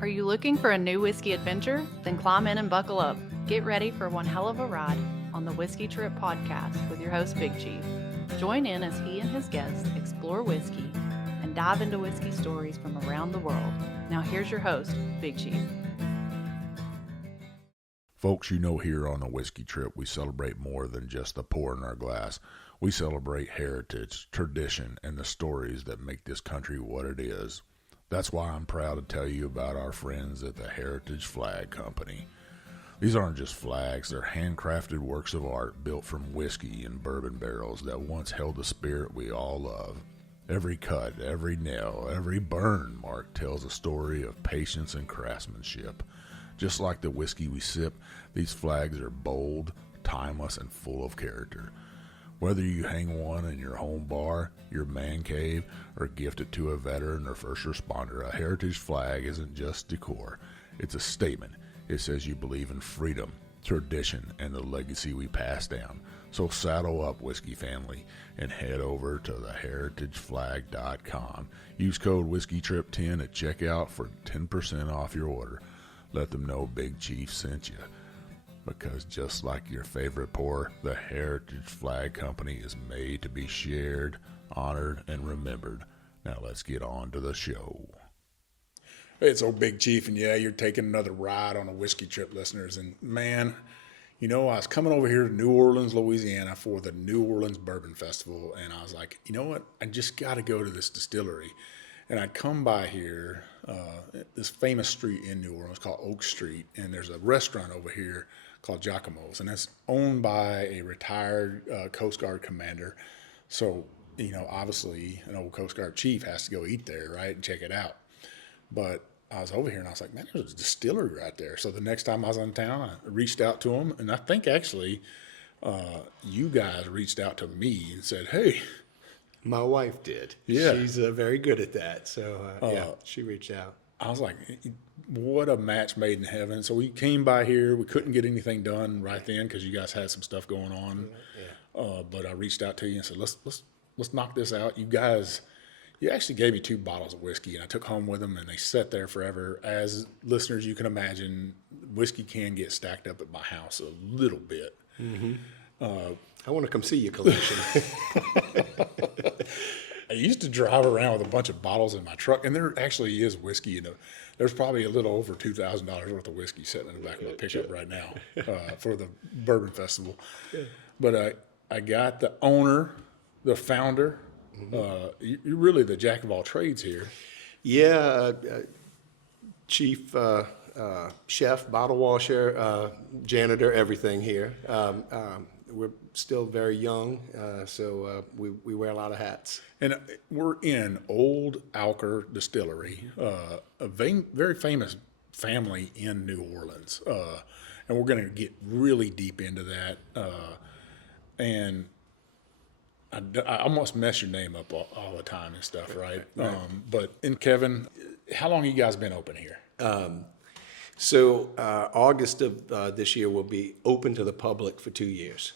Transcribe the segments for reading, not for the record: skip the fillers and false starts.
Are you looking for a new whiskey adventure? Then climb in and buckle up. Get ready for one hell of a ride on the Whiskey Trip podcast with your host, Big Chief. Join in as he and his guests explore whiskey and dive into whiskey stories from around the world. Now here's your host, Big Chief. Folks, you know, here on the Whiskey Trip, we celebrate more than just the pour in our glass. We celebrate heritage, tradition, and the stories that make this country what it is. That's why I'm proud to tell you about our friends at the Heritage Flag Company. These aren't just flags, they're handcrafted works of art built from whiskey and bourbon barrels that once held the spirit we all love. Every cut, every nail, every burn mark tells a story of patience and craftsmanship. Just like the whiskey we sip, these flags are bold, timeless, and full of character. Whether you hang one in your home bar, your man cave, or gift it to a veteran or first responder, a heritage flag isn't just decor. It's a statement. It says you believe in freedom, tradition, and the legacy we pass down. So saddle up, whiskey family, and head over to theheritageflag.com. Use code WhiskeyTrip10 at checkout for 10% off your order. Let them know Big Chief sent you. Because just like your favorite pour, the Heritage Flag Company is made to be shared, honored, and remembered. Now let's get on to the show. Hey, it's old Big Chief, and yeah, you're taking another ride on a Whiskey Trip, listeners. And man, you know, I was coming over here to New Orleans, Louisiana for the New Orleans Bourbon Festival, and I was like, you know what? I just got to go to this distillery. And I'd come by here, this famous street in New Orleans called Oak Street, and there's a restaurant over here called Giacomo's, and it's owned by a retired Coast Guard commander. So, you know, obviously an old Coast Guard chief has to go eat there, right, and check it out. But I was over here, and I was like, man, there's a distillery right there. So the next time I was in town, I reached out to him, and I think actually you guys reached out to me and said, hey. My wife did. Yeah. She's very good at that. So, yeah, she reached out. I was like, what a match made in heaven. So we came by here. We couldn't get anything done right then because you guys had some stuff going on. Yeah. But I reached out to you and said, let's knock this out. You guys, you actually gave me 2 bottles of whiskey, and I took home with them, and they sat there forever. As listeners, you can imagine, whiskey can get stacked up at my house a little bit. Mm-hmm. I want to come see your collection. I used to drive around with a bunch of bottles in my truck, and there actually is whiskey in there's probably a little over $2,000 worth of whiskey sitting in the back of my pickup right now for the Bourbon Festival. Yeah. But I got the owner, the founder. Mm-hmm. You're really the jack of all trades here. Yeah, chief, chef, bottle washer, janitor, everything here. We're still very young, so we wear a lot of hats. And we're in old Alker Distillery, a very famous family in New Orleans. And we're going to get really deep into that. And I almost mess your name up all the time and stuff, right? But Kevin, how long have you guys been open here? So August of this year will be open to the public for 2 years.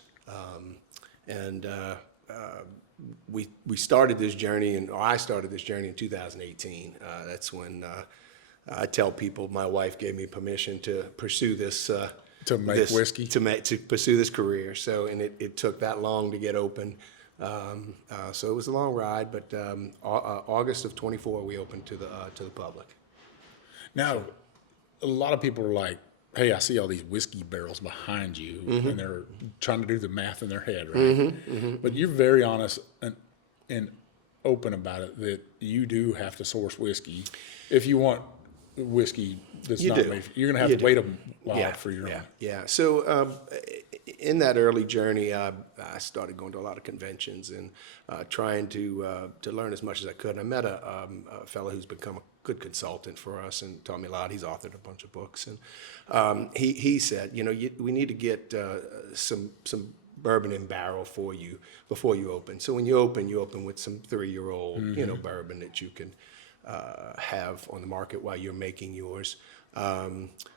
We started this journey, I started this journey in 2018. That's when I tell people my wife gave me permission to pursue this to make whiskey, to pursue this career. So, and it took that long to get open. So it was a long ride, but August of 24 we opened to the public. Now, a lot of people are like, hey, I see all these whiskey barrels behind you, mm-hmm. and they're trying to do the math in their head, right? Mm-hmm, mm-hmm. But you're very honest and open about it that you do have to source whiskey. If you want whiskey that's not made, you're going to have to wait a while for your own. Yeah. So in that early journey, I started going to a lot of conventions and trying to learn as much as I could. And I met a fellow who's become a good consultant for us and taught me a lot. He's authored a bunch of books, and he said, you know, we need to get some bourbon in barrel for you before you open. So when you open with some 3-year-old, mm-hmm. Bourbon that you can have on the market while you're making yours.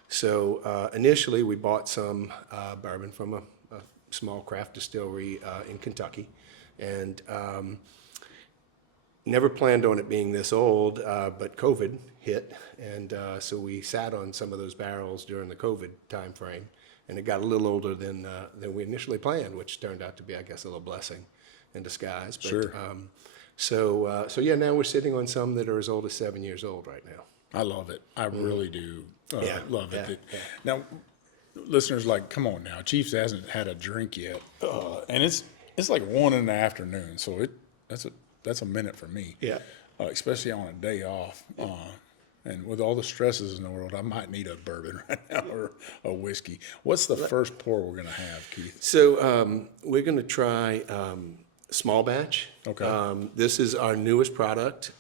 So initially we bought some bourbon from a small craft distillery in Kentucky, and never planned on it being this old, but COVID hit, and so we sat on some of those barrels during the COVID time frame, and it got a little older than we initially planned, which turned out to be, I guess, a little blessing in disguise. But, Sure. So yeah, now we're sitting on some that are as old as 7 years old right now. I love it. I really do Yeah, love it. yeah. Now, listeners, like, come on now. Chiefs hasn't had a drink yet, and it's like 1 in the afternoon, so that's a minute for me. Yeah. Especially on a day off. And with all the stresses in the world, I might need a bourbon right now or a whiskey. What's the first pour we're going to have, Keith? So we're going to try small batch. Okay. This is our newest product.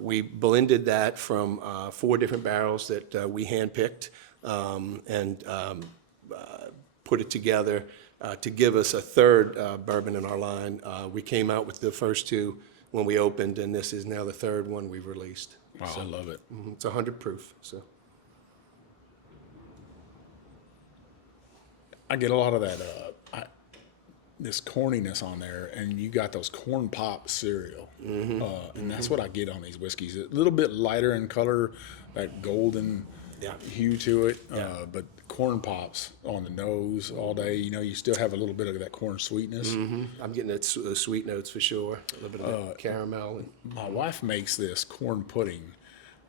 We blended that from 4 different barrels that we handpicked and put it together to give us a third bourbon in our line. We came out with the first 2 when we opened, and this is now the third one we've released. Wow, I love it. It's 100 proof. So I get a lot of that, this corniness on there, and you got those corn pop cereal. And that's what I get on these whiskeys. A little bit lighter in color, that golden hue to it, but corn pops on the nose all day. You know, you still have a little bit of that corn sweetness. I'm getting those sweet notes for sure. A little bit of that caramel. My wife makes this corn pudding,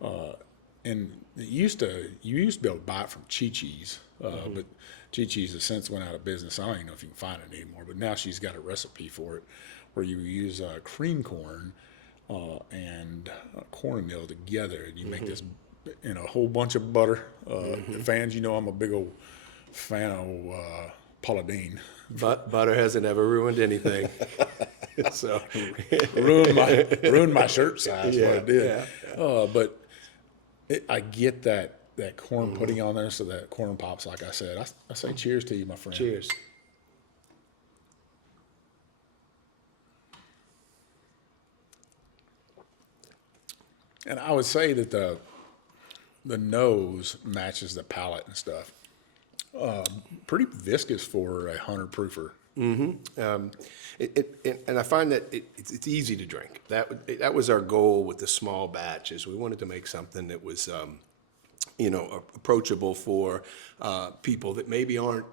and you used to be able to buy it from Chi-Chi's, but Chi-Chi's has since went out of business. I don't even know if you can find it anymore, but now she's got a recipe for it where you use cream corn and cornmeal together, and you make this in a whole bunch of butter. Fans, you know, I'm a big old fan of Paula Deen. But butter hasn't ever ruined anything. So ruined my shirt size. Yeah, what it did. yeah, But I get that corn pudding on there, so that corn pops. Like I said, I say cheers to you, my friend. cheers. And I would say that the nose matches the palate and stuff. Pretty viscous for a 100 proofer. And I find that it's easy to drink. That was our goal with the small batches. We wanted to make something that was, approachable for people that maybe aren't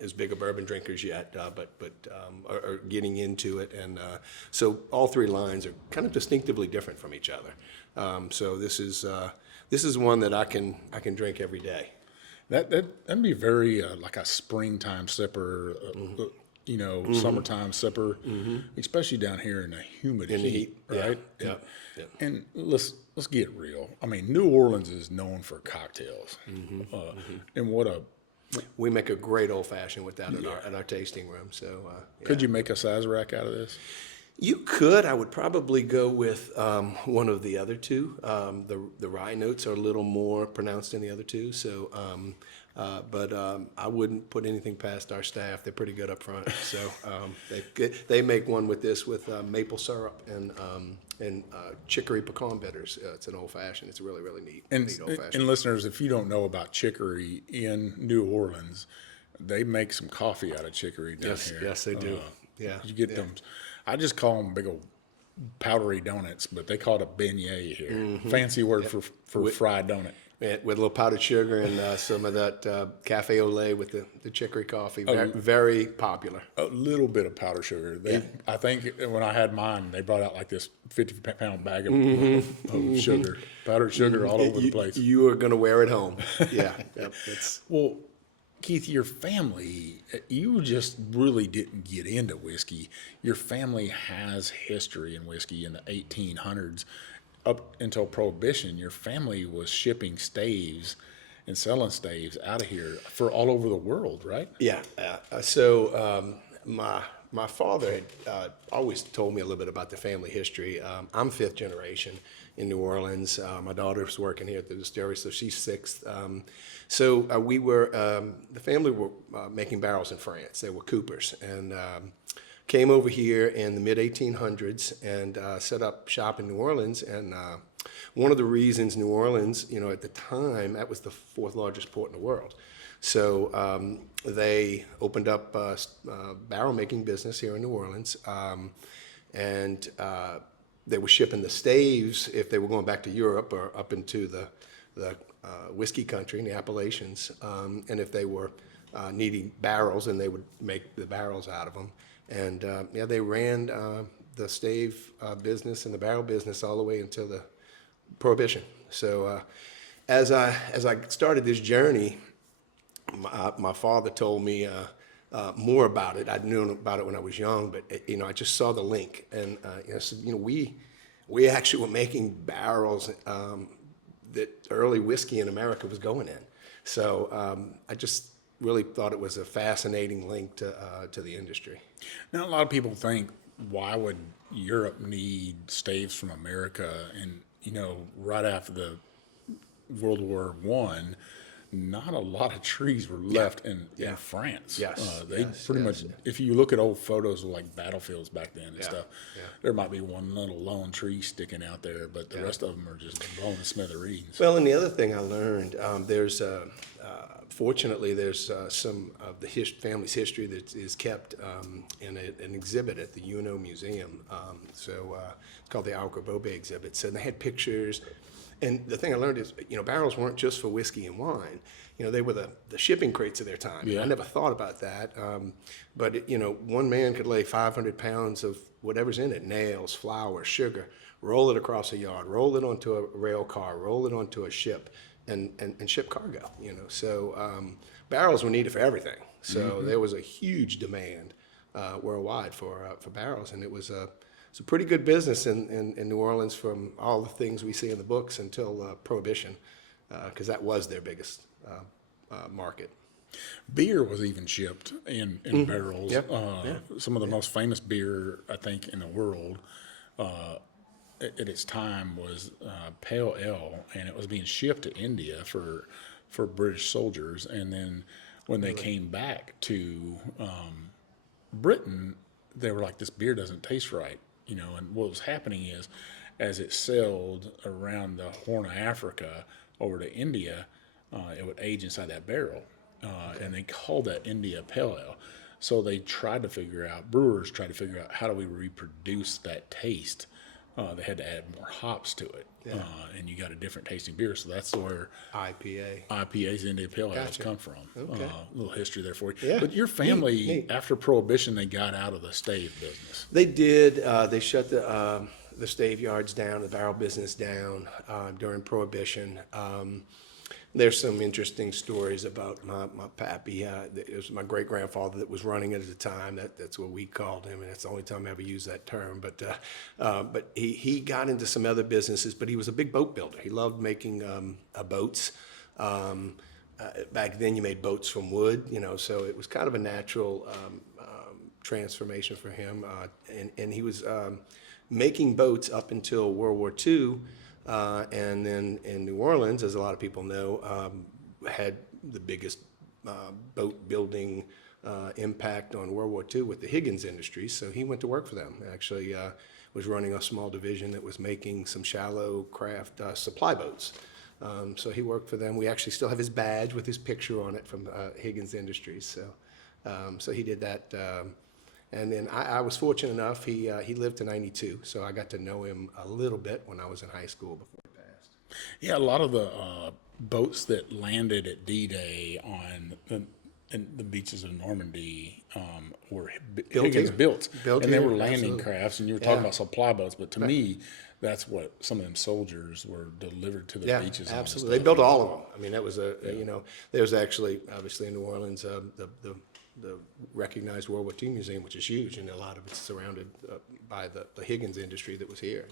as big a bourbon drinkers yet, but are getting into it. And so all 3 lines are kind of distinctively different from each other. So this is one that I can drink every day. That'd be very like a springtime sipper, summertime sipper, especially down here in the humid heat, right? Yeah. And let's get real. I mean, New Orleans is known for cocktails, and We make a great old fashioned with that at our tasting room. So could you make a Sazerac out of this? You could. I would probably go with one of the other 2. The rye notes are a little more pronounced in the other 2. So, but I wouldn't put anything past our staff. They're pretty good up front. So they make one with this with maple syrup and chicory pecan bitters. It's an old fashioned. It's a really neat old fashioned. And listeners, if you don't know about chicory in New Orleans, they make some coffee out of chicory down here. Yes, they do. You get them. I just call them big old powdery donuts, but they call it a beignet here. Fancy word for fried donut. With a little powdered sugar and some of that cafe au lait with the chicory coffee. Very popular. A little bit of powdered sugar. I think when I had mine, they brought out like this 50-pound bag of sugar, powdered sugar all over the place. You are going to wear it home. Yeah. Well, Keith, your family, you just really didn't get into whiskey. Your family has history in whiskey in the 1800s. Up until Prohibition, your family was shipping staves and selling staves out of here for all over the world, right? Yeah. So my father had always told me a little bit about the family history. I'm 5th generation in New Orleans. My daughter's working here at the distillery, so she's 6th. So we were, the family were making barrels in France. They were coopers, and came over here in the mid-1800s and set up shop in New Orleans. And one of the reasons New Orleans, at the time, that was the 4th largest port in the world. So they opened up a barrel making business here in New Orleans, and they were shipping the staves if they were going back to Europe or up into the whiskey country in the Appalachians, and if they were needing barrels, and they would make the barrels out of them. And they ran the stave business and the barrel business all the way until the Prohibition. So as I started this journey, my father told me more about it. I'd known about it when I was young, but I just saw the link, and so we actually were making barrels that early whiskey in America was going in. So I just really thought it was a fascinating link to the industry. Now, a lot of people think, why would Europe need staves from America? And right after the World War I, not a lot of trees were left in France. Yes. They pretty much, if you look at old photos of like battlefields back then and stuff, there might be one little lone tree sticking out there, but the rest of them are just blown to smithereens. Well, and the other thing I learned, fortunately, there's some of the family's history that is kept in an exhibit at the UNO Museum. It's called the Alker exhibit. So they had pictures. And the thing I learned is, barrels weren't just for whiskey and wine. They were the shipping crates of their time. Yeah. I never thought about that. But, one man could lay 500 pounds of whatever's in it, nails, flour, sugar, roll it across a yard, roll it onto a rail car, roll it onto a ship, and ship cargo, So barrels were needed for everything. So there was a huge demand worldwide for barrels, and it's a pretty good business in New Orleans from all the things we see in the books until Prohibition, because that was their biggest market. Beer was even shipped in barrels. Yep. Some of the most famous beer, I think, in the world at its time was Pale Ale, and it was being shipped to India for British soldiers. And then when they came back to Britain, they were like, this beer doesn't taste right. And what was happening is, as it sailed around the Horn of Africa over to India, it would age inside that barrel. And they called that India Pale Ale. So brewers tried to figure out, how do we reproduce that taste? They had to add more hops to it. And you got a different tasting beer. So that's where IPAs, India Pale Ales, come from. Okay. A little history there for you. Yeah. But your family, Neat. after Prohibition, they got out of the stave business. They did. They shut the stave yards down, the barrel business down during Prohibition. There's some interesting stories about my pappy. It was my great-grandfather that was running it at the time. That's what we called him, and it's the only time I ever used that term. But he got into some other businesses, but he was a big boat builder. He loved making boats. Back then, you made boats from wood, so it was kind of a natural transformation for him. And he was making boats up until World War II. And then in New Orleans, as a lot of people know, had the biggest boat building impact on World War II with the Higgins Industries. So he went to work for them. Actually, was running a small division that was making some shallow craft supply boats. So he worked for them. We actually still have his badge with his picture on it from Higgins Industries. So he did that. And then I was fortunate enough, he lived to 92, so I got to know him a little bit when I was in high school before he passed. Yeah, a lot of the boats that landed at D-Day on the beaches of Normandy were Higgins built, and they were landing crafts, and you were talking about supply boats, but to me, that's what some of them soldiers were delivered to the beaches. Absolutely. They built all of them. I mean, that was there's actually, obviously in New Orleans, the recognized World War II Museum, which is huge, and a lot of it's surrounded by the Higgins industry that was here.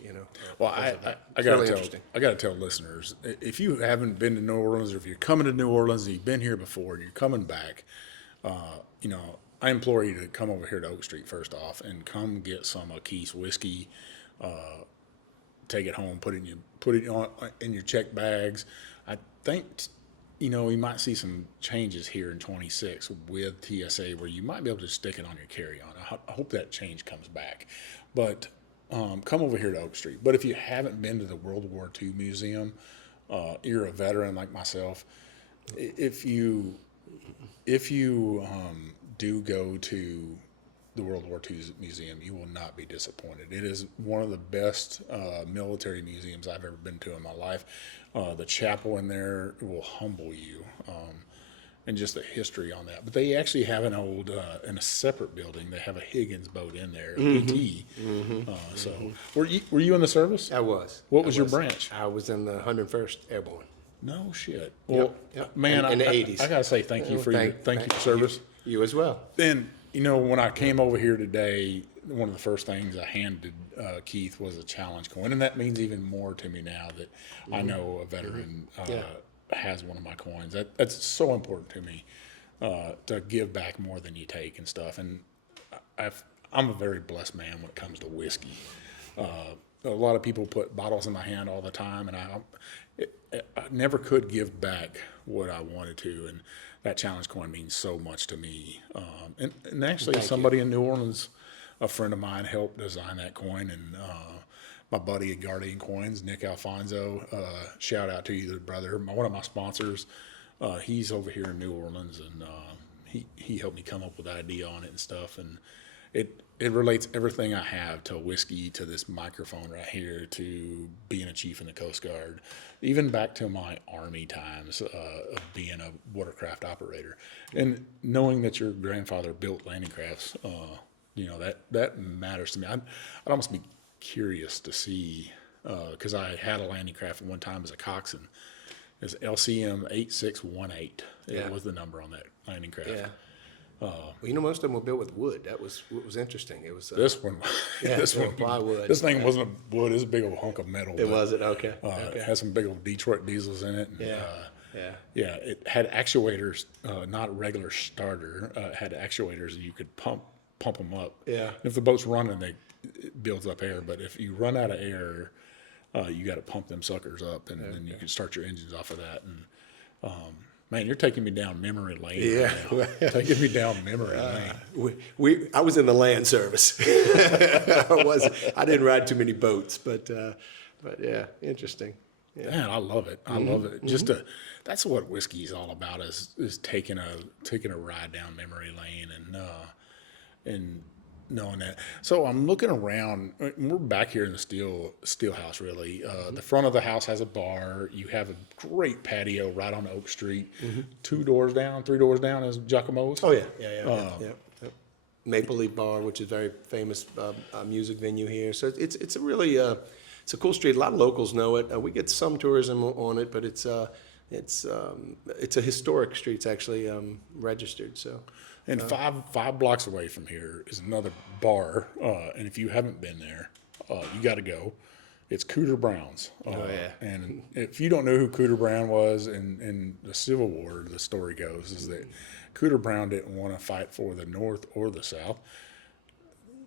Well, I gotta tell listeners, if you haven't been to New Orleans, or if you're coming to New Orleans and you've been here before and you're coming back, I implore you to come over here to Oak Street first off and come get some Keith's whiskey. Take it home, put it on in your check bags. I think. We might see some changes here in 26 with TSA where you might be able to stick it on your carry-on. I hope that change comes back. But come over here to Oak Street. But if you haven't been to the World War II Museum, you're a veteran like myself. If you do go to the World War II Museum, you will not be disappointed. It is one of the best military museums I've ever been to in my life. The chapel in there will humble you, and just the history on that. But they actually have an old, in a separate building, they have a Higgins boat in there, a PT. So, were you in the service? I was. What was your branch? I was in the 101st Airborne. No shit. Well, Yep. man, In the I 80s. gotta say thank you for your service. You as well. Then, when I came over here today, one of the first things I handed Keith was a challenge coin, and that means even more to me now that I know a veteran has one of my coins. That's so important to me, to give back more than you take and stuff. And I'm a very blessed man when it comes to whiskey. A lot of people put bottles in my hand all the time, and I never could give back what I wanted to, and that challenge coin means so much to me. And actually, somebody in New Orleans, a friend of mine, helped design that coin, and my buddy at Guardian Coins, Nick Alfonso, shout out to you, brother. One of my sponsors, he's over here in New Orleans, and he helped me come up with the idea on it and stuff, and it relates everything I have to whiskey, to this microphone right here, to being a chief in the Coast Guard, even back to my Army times of being a watercraft operator. And knowing that your grandfather built landing crafts, that matters to me. I'd almost be curious to see, because I had a landing craft at one time as a coxswain. It was LCM 8618. It was the number on that landing craft. Yeah. Well, most of them were built with wood. That was what was interesting. It was this one. This one plywood. This thing wasn't a wood. It was a big old hunk of metal. It wasn't okay. It had some big old Detroit diesels in it. And, Yeah. It had actuators, not regular starter. It had actuators that you could pump them up. Yeah. If the boat's running, it builds up air. But if you run out of air, you got to pump them suckers up, and then you can start your engines off of that. And man, you're taking me down memory lane. Yeah. Right now. Taking me down memory lane. I was in the land service. I didn't ride too many boats, but yeah, interesting. Yeah. Man, I love it. I love it. That's what whiskey is all about, is taking a ride down memory lane and knowing that. So I'm looking around. We're back here in the steel house, really. The front of the house has a bar. You have a great patio right on Oak Street. 3 doors down is Giacomo's. Oh yeah. Maple Leaf Bar, which is a very famous music venue here. So it's a really it's a cool street. A lot of locals know it. We get some tourism on it, but it's a historic street. It's actually registered. So. And five blocks away from here is another bar, and if you haven't been there, you got to go. It's Cooter Brown's. And if you don't know who Cooter Brown was in the Civil War, the story goes is that Cooter Brown didn't want to fight for the North or the South.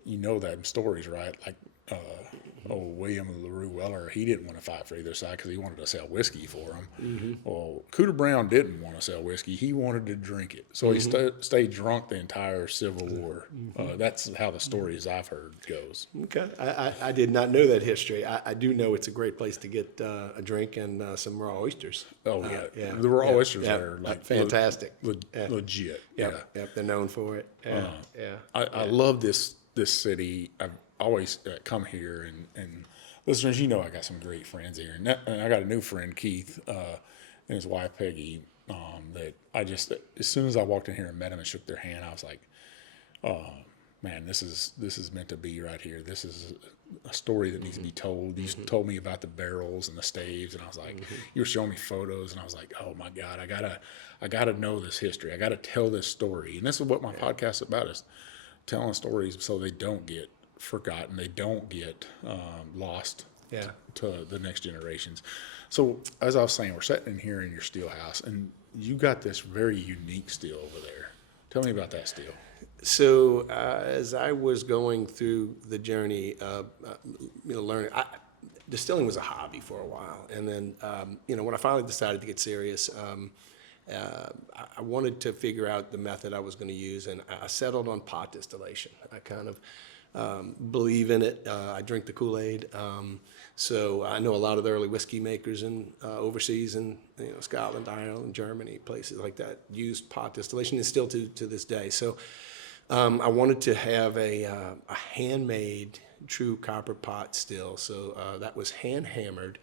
You know that in stories, right? Like William LaRue Weller, he didn't want to fight for either side because he wanted to sell whiskey for them. Well, Cooter Brown didn't want to sell whiskey. He wanted to drink it. So he stayed drunk the entire Civil War. That's how the stories I've heard goes. Okay. I did not know that history. I do know it's a great place to get a drink and some raw oysters. Oh, yeah. The raw oysters are like fantastic. Legit. Yep, they're known for it. I love this city. I've always come here, and listeners, I got some great friends here, and I got a new friend, Keith, and his wife Peggy. That I just, as soon as I walked in here and met him and shook their hand, I was like, "Oh man, this is meant to be right here. This is a story that needs to be told." You told me about the barrels and the staves, and I was like, you were showing me photos, and I was like, "Oh my God, I gotta know this history. I gotta tell this story." And this is what my podcast is about: is telling stories so they don't get forgotten, they don't get lost to the next generations. So as I was saying, we're sitting in here in your steel house, and you got this very unique steel over there. Tell me about that steel. So as I was going through the journey, learning, distilling was a hobby for a while, and then when I finally decided to get serious, I wanted to figure out the method I was going to use, and I settled on pot distillation. I kind of believe in it. I drink the Kool-Aid. So I know a lot of the early whiskey makers in overseas in Scotland, Ireland, Germany, places like that used pot distillation, and still to this day. So I wanted to have a handmade true copper pot still. So that was hand hammered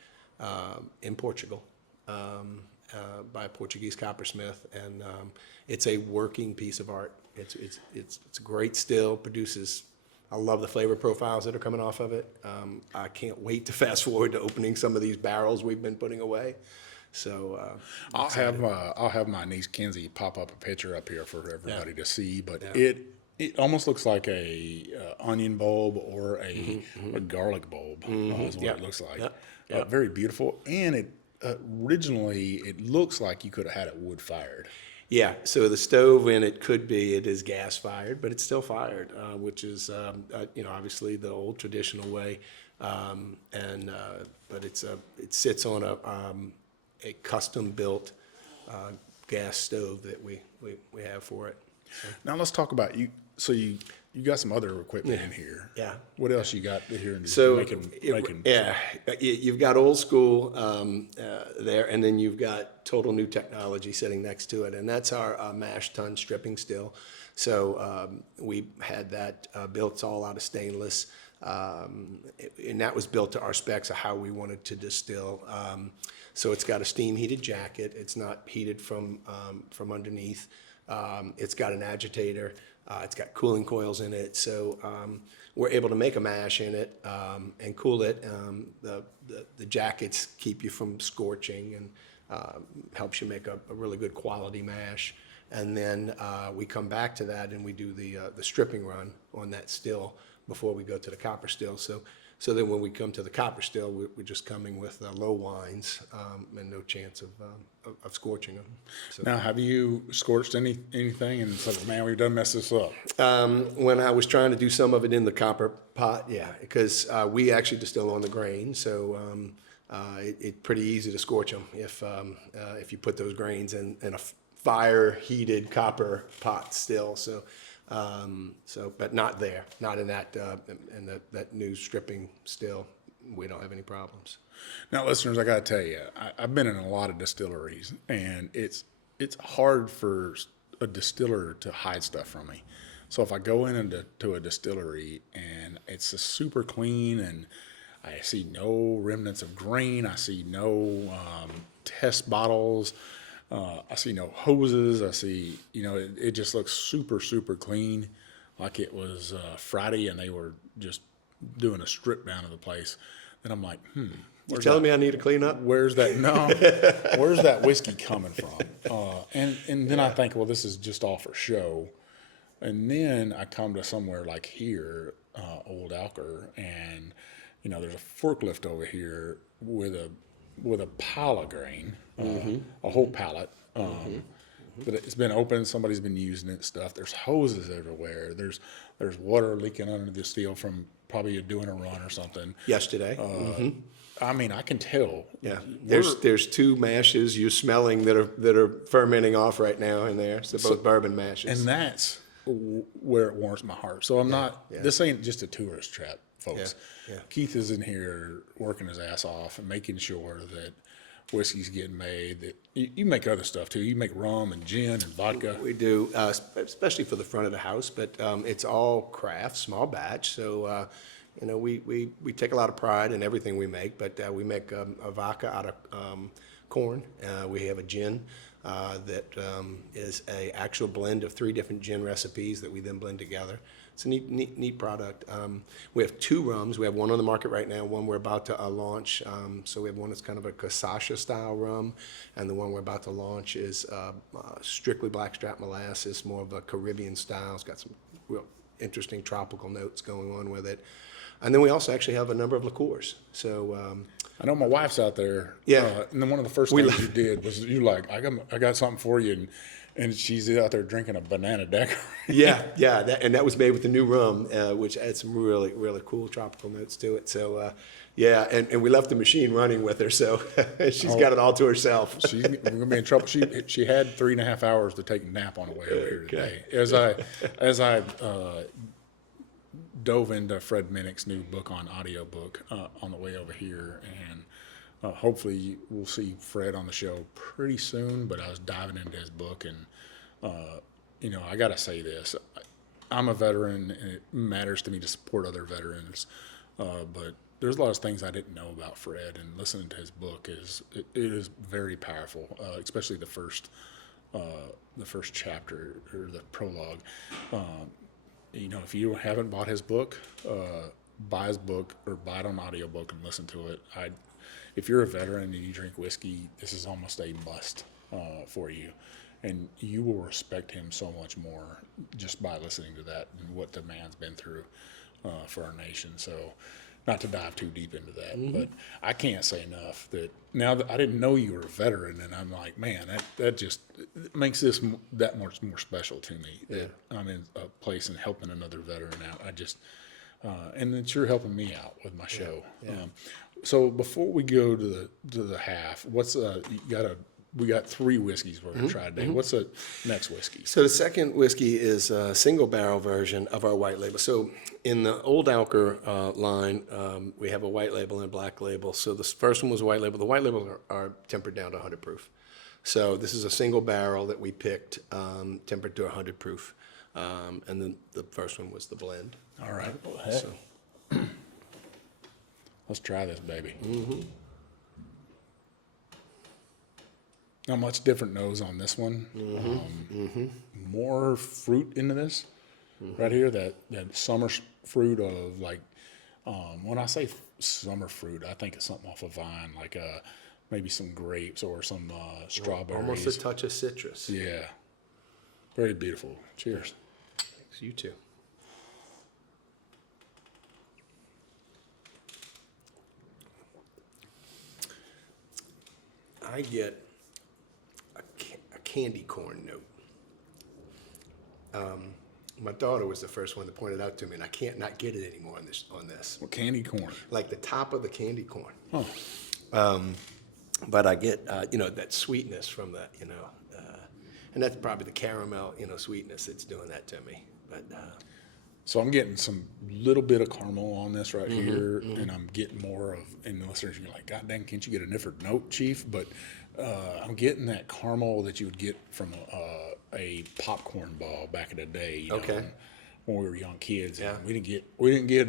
in Portugal by a Portuguese coppersmith, and it's a working piece of art. It's a great still. Produces. I love the flavor profiles that are coming off of it. I can't wait to fast forward to opening some of these barrels we've been putting away. So I'll have my niece Kenzie pop up a picture up here for everybody to see. But it almost looks like a onion bulb or a garlic bulb. Is what it looks like. Very beautiful, and it originally it looks like you could have had it wood fired. Yeah, so the stove in it it is gas fired, but it's still fired, which is obviously the old traditional way, but it sits on a custom built gas stove that we have for it. So. Now let's talk about you. So you got some other equipment in here. Yeah. What else you got here? So making. You've got old school there, and then you've got total new technology sitting next to it, and that's our mash tun stripping still. So we had that built. It's all out of stainless, and that was built to our specs of how we wanted to distill. So it's got a steam heated jacket. It's not heated from underneath. It's got an agitator. It's got cooling coils in it, so we're able to make a mash in it and cool it. The jackets keep you from scorching and helps you make a really good quality mash. And then we come back to that and we do the stripping run on that still before we go to the copper still. So then when we come to the copper still, we're just coming with low wines and no chance of scorching them. So. Now, have you scorched anything and said, man, we've done messed this up? When I was trying to do some of it in the copper pot, yeah, because we actually distill on the grain, so it's pretty easy to scorch them if you put those grains in a fire-heated copper pot still. But not there, not in that that new stripping still. We don't have any problems. Now, listeners, I got to tell you, I've been in a lot of distilleries, and it's hard for a distiller to hide stuff from me. So if I go into a distillery and it's a super clean, and I see no remnants of grain, I see no test bottles. I see no hoses. I see, it just looks super, super clean, like it was Friday and they were just doing a strip down of the place. Then I'm like, You telling me I need to clean up? Where's that? No, where's that whiskey coming from? And then I think, well, this is just all for show. And then I come to somewhere like here, Old Alker, and there's a forklift over here with a pile of grain, a whole pallet. But it's been open. Somebody's been using it. Stuff. There's hoses everywhere. There's water leaking under the steel from probably doing a run or something. Yesterday. I mean, I can tell. Yeah. There's two mashes you're smelling that are fermenting off right now in there. So both bourbon mashes. And that's where it warms my heart. So I'm not. Yeah. This ain't just a tourist trap, folks. Yeah. Keith is in here working his ass off and making sure that whiskey's getting made. That you make other stuff too. You make rum and gin and vodka. We do, especially for the front of the house. But it's all craft, small batch. So we take a lot of pride in everything we make. But we make a vodka out of corn. We have a gin that is a actual blend of 3 different gin recipes that we then blend together. It's a neat product. We have 2 rums. We have one on the market right now, one we're about to launch. So we have one that's kind of a Kasasha style rum, and the one we're about to launch is strictly blackstrap molasses, more of a Caribbean style. It's got some real interesting tropical notes going on with it. And then we also actually have a number of liqueurs. So I know my wife's out there. Yeah. And then one of the first things you did was you like, I got something for you, and she's out there drinking a banana daiquiri. Yeah, and that was made with the new rum, which adds some really, really cool tropical notes to it. So, and we left the machine running with her, so she's got it all to herself. She's going to be in trouble. She had 3.5 hours to take a nap on the way over here today. As I dove into Fred Minnick's new book on audiobook on the way over here, and hopefully we'll see Fred on the show pretty soon. But I was diving into his book, and I got to say this: I'm a veteran, and it matters to me to support other veterans. But there's a lot of things I didn't know about Fred, and listening to his book it is very powerful, especially the first chapter or the prologue. If you haven't bought his book, buy his book or buy it on audiobook and listen to it. If you're a veteran and you drink whiskey, this is almost a must for you. And you will respect him so much more just by listening to that and what the man's been through for our nation. So, not to dive too deep into that, but I can't say enough that now that I didn't know you were a veteran, and I'm like, man, that just makes this that much more special to me. That I'm in a place and helping another veteran out. And it's sure helping me out with my show. Yeah. So before we go to the half, we got 3 whiskeys we're gonna try today. What's the next whiskey? So the second whiskey is a single barrel version of our white label. So in the old Alker line, we have a white label and a black label. So the first one was a white label. The white labels are tempered down to 100 proof. So this is a single barrel that we picked, tempered to 100 proof. And then the first one was the blend. All right. So, Let's try this, baby. Not much different nose on this one. More fruit into this right here. That summer fruit of like, when I say summer fruit, I think it's something off a vine, like maybe some grapes or some strawberries. almost a touch of citrus. Yeah. Very beautiful. Cheers. Thanks, you too. I get a candy corn note. My daughter was the first one that pointed out to me, and I can't not get it anymore on this. Well, candy corn. Like the top of the candy corn. Oh. But I get, that sweetness from that, and that's probably the caramel, sweetness that's doing that to me. But So I'm getting some little bit of caramel on this right here, and I'm getting more of, and the listeners are like, God dang, can't you get a different note, Chief? But I'm getting that caramel that you would get from a popcorn ball back in the day. Okay. When we were young kids. Yeah. And we didn't get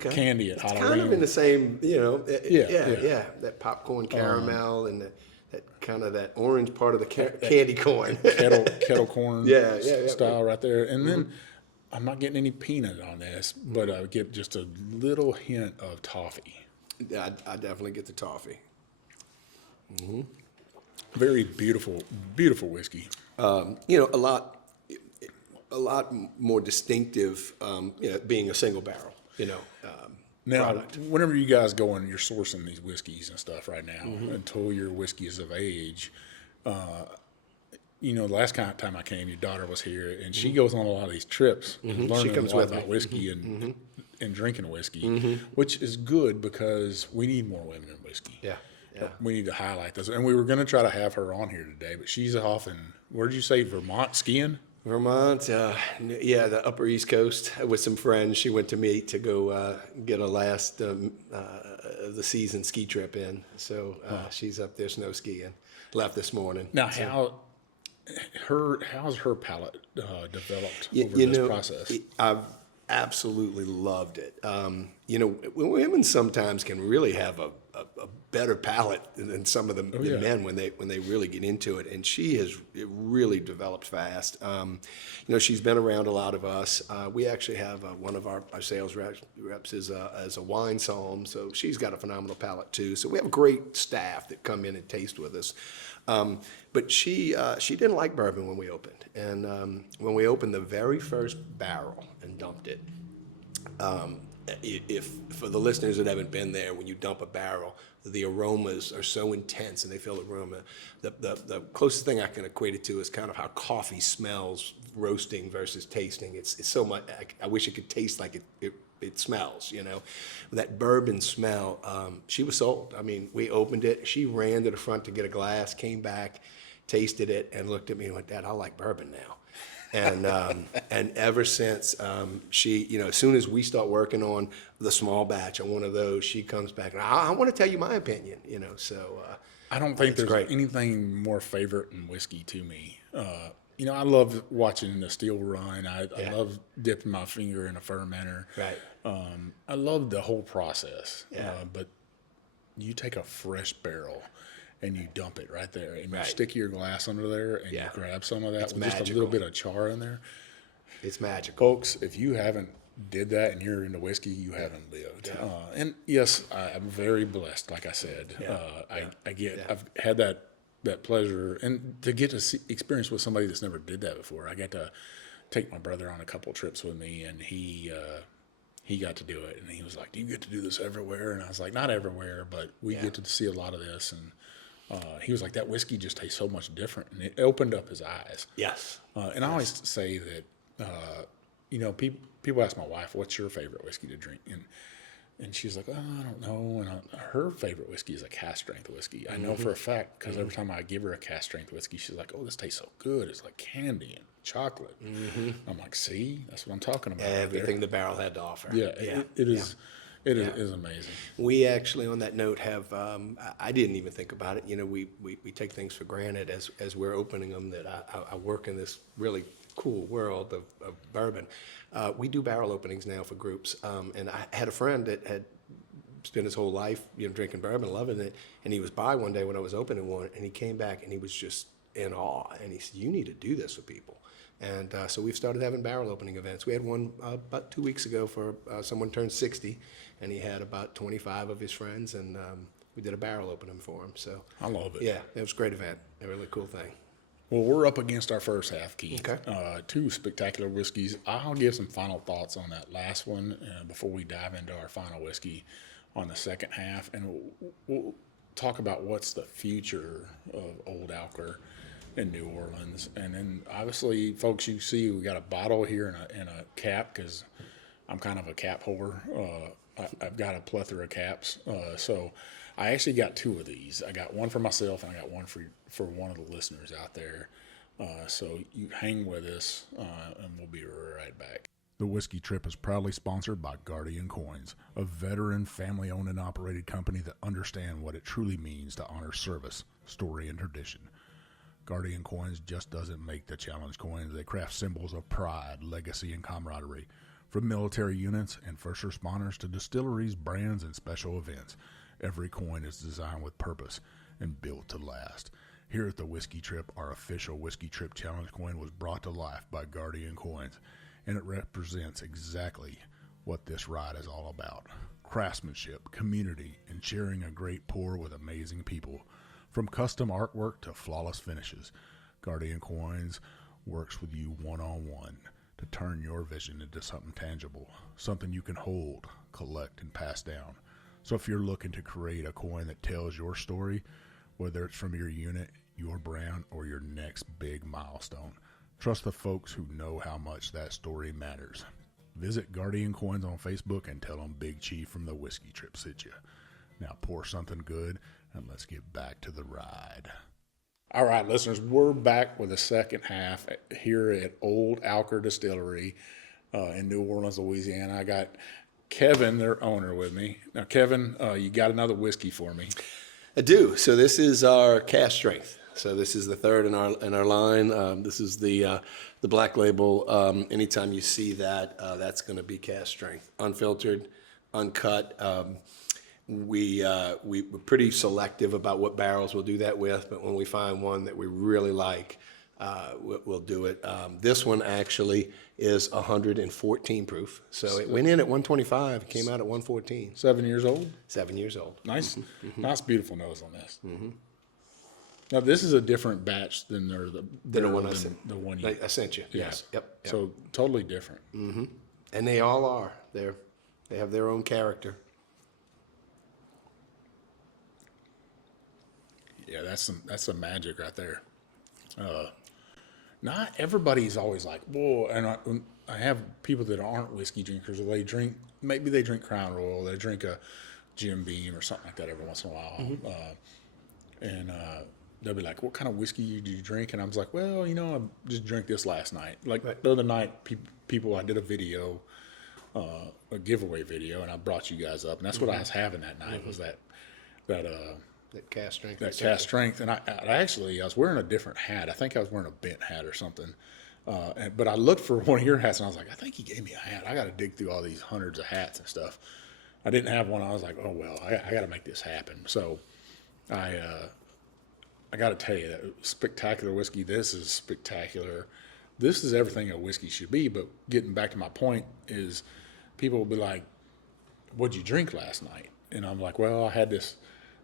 candy at it's Halloween. kind of in the same, Yeah. that popcorn caramel and that kind of that orange part of the candy corn. kettle corn Yeah. style right there. And then I'm not getting any peanut on this, but I get just a little hint of toffee. I definitely get the toffee. Very beautiful, beautiful whiskey. A lot more distinctive, being a single barrel, Now, product. whenever you guys go and you're sourcing these whiskeys and stuff right now, until your whiskey is of age, the last time I came, your daughter was here, and she goes on a lot of these trips and learning comes a lot with about me. whiskey and drinking whiskey, which is good because we need more women in whiskey. Yeah. We need to highlight this. And we were going to try to have her on here today, but she's off in, where did you say, Vermont skiing? Vermont, the Upper East Coast with some friends. She went to meet to go get a last of the season ski trip in. So she's up there snow skiing. Left this morning. Now, how's her palate developed over this process? I've absolutely loved it. Women sometimes can really have a better palate than some of the men when they really get into it, and she has really developed fast. She's been around a lot of us. We actually have one of our sales reps is a wine somm, so she's got a phenomenal palate too. So we have a great staff that come in and taste with us. But she didn't like bourbon when we opened, and when we opened the very first barrel and dumped it. If for the listeners that haven't been there, when you dump a barrel, the aromas are so intense and they feel the aroma. The closest thing I can equate it to is kind of how coffee smells roasting versus tasting. It's so much. I wish it could taste like it smells. That bourbon smell. She was sold. I mean, we opened it. She ran to the front to get a glass, came back, tasted it, and looked at me and went, "Dad, I like bourbon now." And ever since she, as soon as we start working on the small batch on one of those, she comes back and I want to tell you my opinion, So I don't think there's great. anything more favorite in whiskey to me I love watching the steel run. I love dipping my finger in a fermenter. Right. I love the whole process. Yeah. But you take a fresh barrel and you dump it right there, and you Right. stick your glass under there, and you grab some of that with just a magical. little bit of char in there. It's magical. Folks, if you haven't did that and you're into whiskey, you haven't lived. And yes, I'm very blessed. Like I said, I've had that pleasure, and to get to experience with somebody that's never did that before. I got to take my brother on a couple trips with me, and he got to do it, and he was like, "Do you get to do this everywhere?" And I was like, "Not everywhere, but we get to see a lot of this." And he was like, "That whiskey just tastes so much different," and it opened up his eyes. Yes. And I always say that, people ask my wife, "What's your favorite whiskey to drink?" And she's like, "Oh, I don't know." And her favorite whiskey is a cask strength whiskey. I know for a fact, because every time I give her a cask strength whiskey, she's like, "Oh, this tastes so good. It's like candy and chocolate." I'm like, "See, that's what I'm talking about." Everything the barrel had to offer. It is. It is amazing. We actually, on that note, have, I didn't even think about it. We take things for granted as we're opening them, that I work in this really cool world of bourbon. We do barrel openings now for groups. And I had a friend that had spent his whole life, drinking bourbon, loving it. And he was by one day when I was opening one, and he came back and he was just in awe. And he said, "You need to do this with people." And so we've started having barrel opening events. We had one about 2 weeks ago for someone turned 60, and he had about 25 of his friends, and we did a barrel opening for him. So I love it. Yeah, it was a great event. A really cool thing. Well, we're up against our first half, Keith. Okay. 2 spectacular whiskeys. I'll give some final thoughts on that last one before we dive into our final whiskey on the second half, and we'll talk about what's the future of Old Alker in New Orleans. And then, obviously, folks, you see we got a bottle here and a cap, because I'm kind of a cap whore. I've got a plethora of caps. So I actually got 2 of these. I got one for myself, and I got one for one of the listeners out there. So you hang with us, and we'll be right back. The Whiskey Trip is proudly sponsored by Guardian Coins, a veteran, family-owned and operated company that understand what it truly means to honor service, story, and tradition. Guardian Coins just doesn't make the challenge coins. They craft symbols of pride, legacy, and camaraderie. From military units and first responders to distilleries, brands, and special events, every coin is designed with purpose and built to last. Here at the Whiskey Trip, our official Whiskey Trip Challenge coin was brought to life by Guardian Coins, and it represents exactly what this ride is all about. Craftsmanship, community, and sharing a great pour with amazing people. From custom artwork to flawless finishes, Guardian Coins works with you one-on-one to turn your vision into something tangible, something you can hold, collect, and pass down. So if you're looking to create a coin that tells your story, whether it's from your unit, your brand, or your next big milestone, trust the folks who know how much that story matters. Visit Guardian Coins on Facebook and tell them Big Chief from the Whiskey Trip sent you. Now pour something good, and let's get back to the ride. All right, listeners, we're back with the second half here at Old Alker Distillery in New Orleans, Louisiana. I got Kevin, their owner, with me. Now, Kevin, you got another whiskey for me. I do. So this is our Cask Strength. So this is the third in our line. This is the black label. Anytime you see that, that's going to be Cask Strength, unfiltered, uncut. We're pretty selective about what barrels we'll do that with, but when we find one that we really like, we'll do it. This one actually is 114 proof. So it went in at 125, came out at 114. 7 years old? 7 years old. Nice, nice, beautiful nose on this. Now, this is a different batch than The one I sent. the one you. I sent you. Yeah. Yes. Yep. So totally different. And they all are. They have their own character. Yeah, that's some magic right there. Not everybody's always like, whoa. And I have people that aren't whiskey drinkers. Or they drink Crown Royal. They drink a Jim Beam or something like that every once in a while. And they'll be like, "What kind of whiskey do you drink?" And I was like, "Well, I just drank this last night." Like the other night, people, I did a video, a giveaway video, and I brought you guys up, and that's what I was having that night was that That Cask Strength. That Cask Strength, and I was wearing a different hat. I think I was wearing a bent hat or something. But I looked for one of your hats, and I was like, I think he gave me a hat. I got to dig through all these hundreds of hats and stuff. I didn't have one. I was like, oh well, I got to make this happen. So I got to tell you, that spectacular whiskey. This is spectacular. This is everything a whiskey should be. But getting back to my point is, people will be like, what'd you drink last night? And I'm like, well, I had this.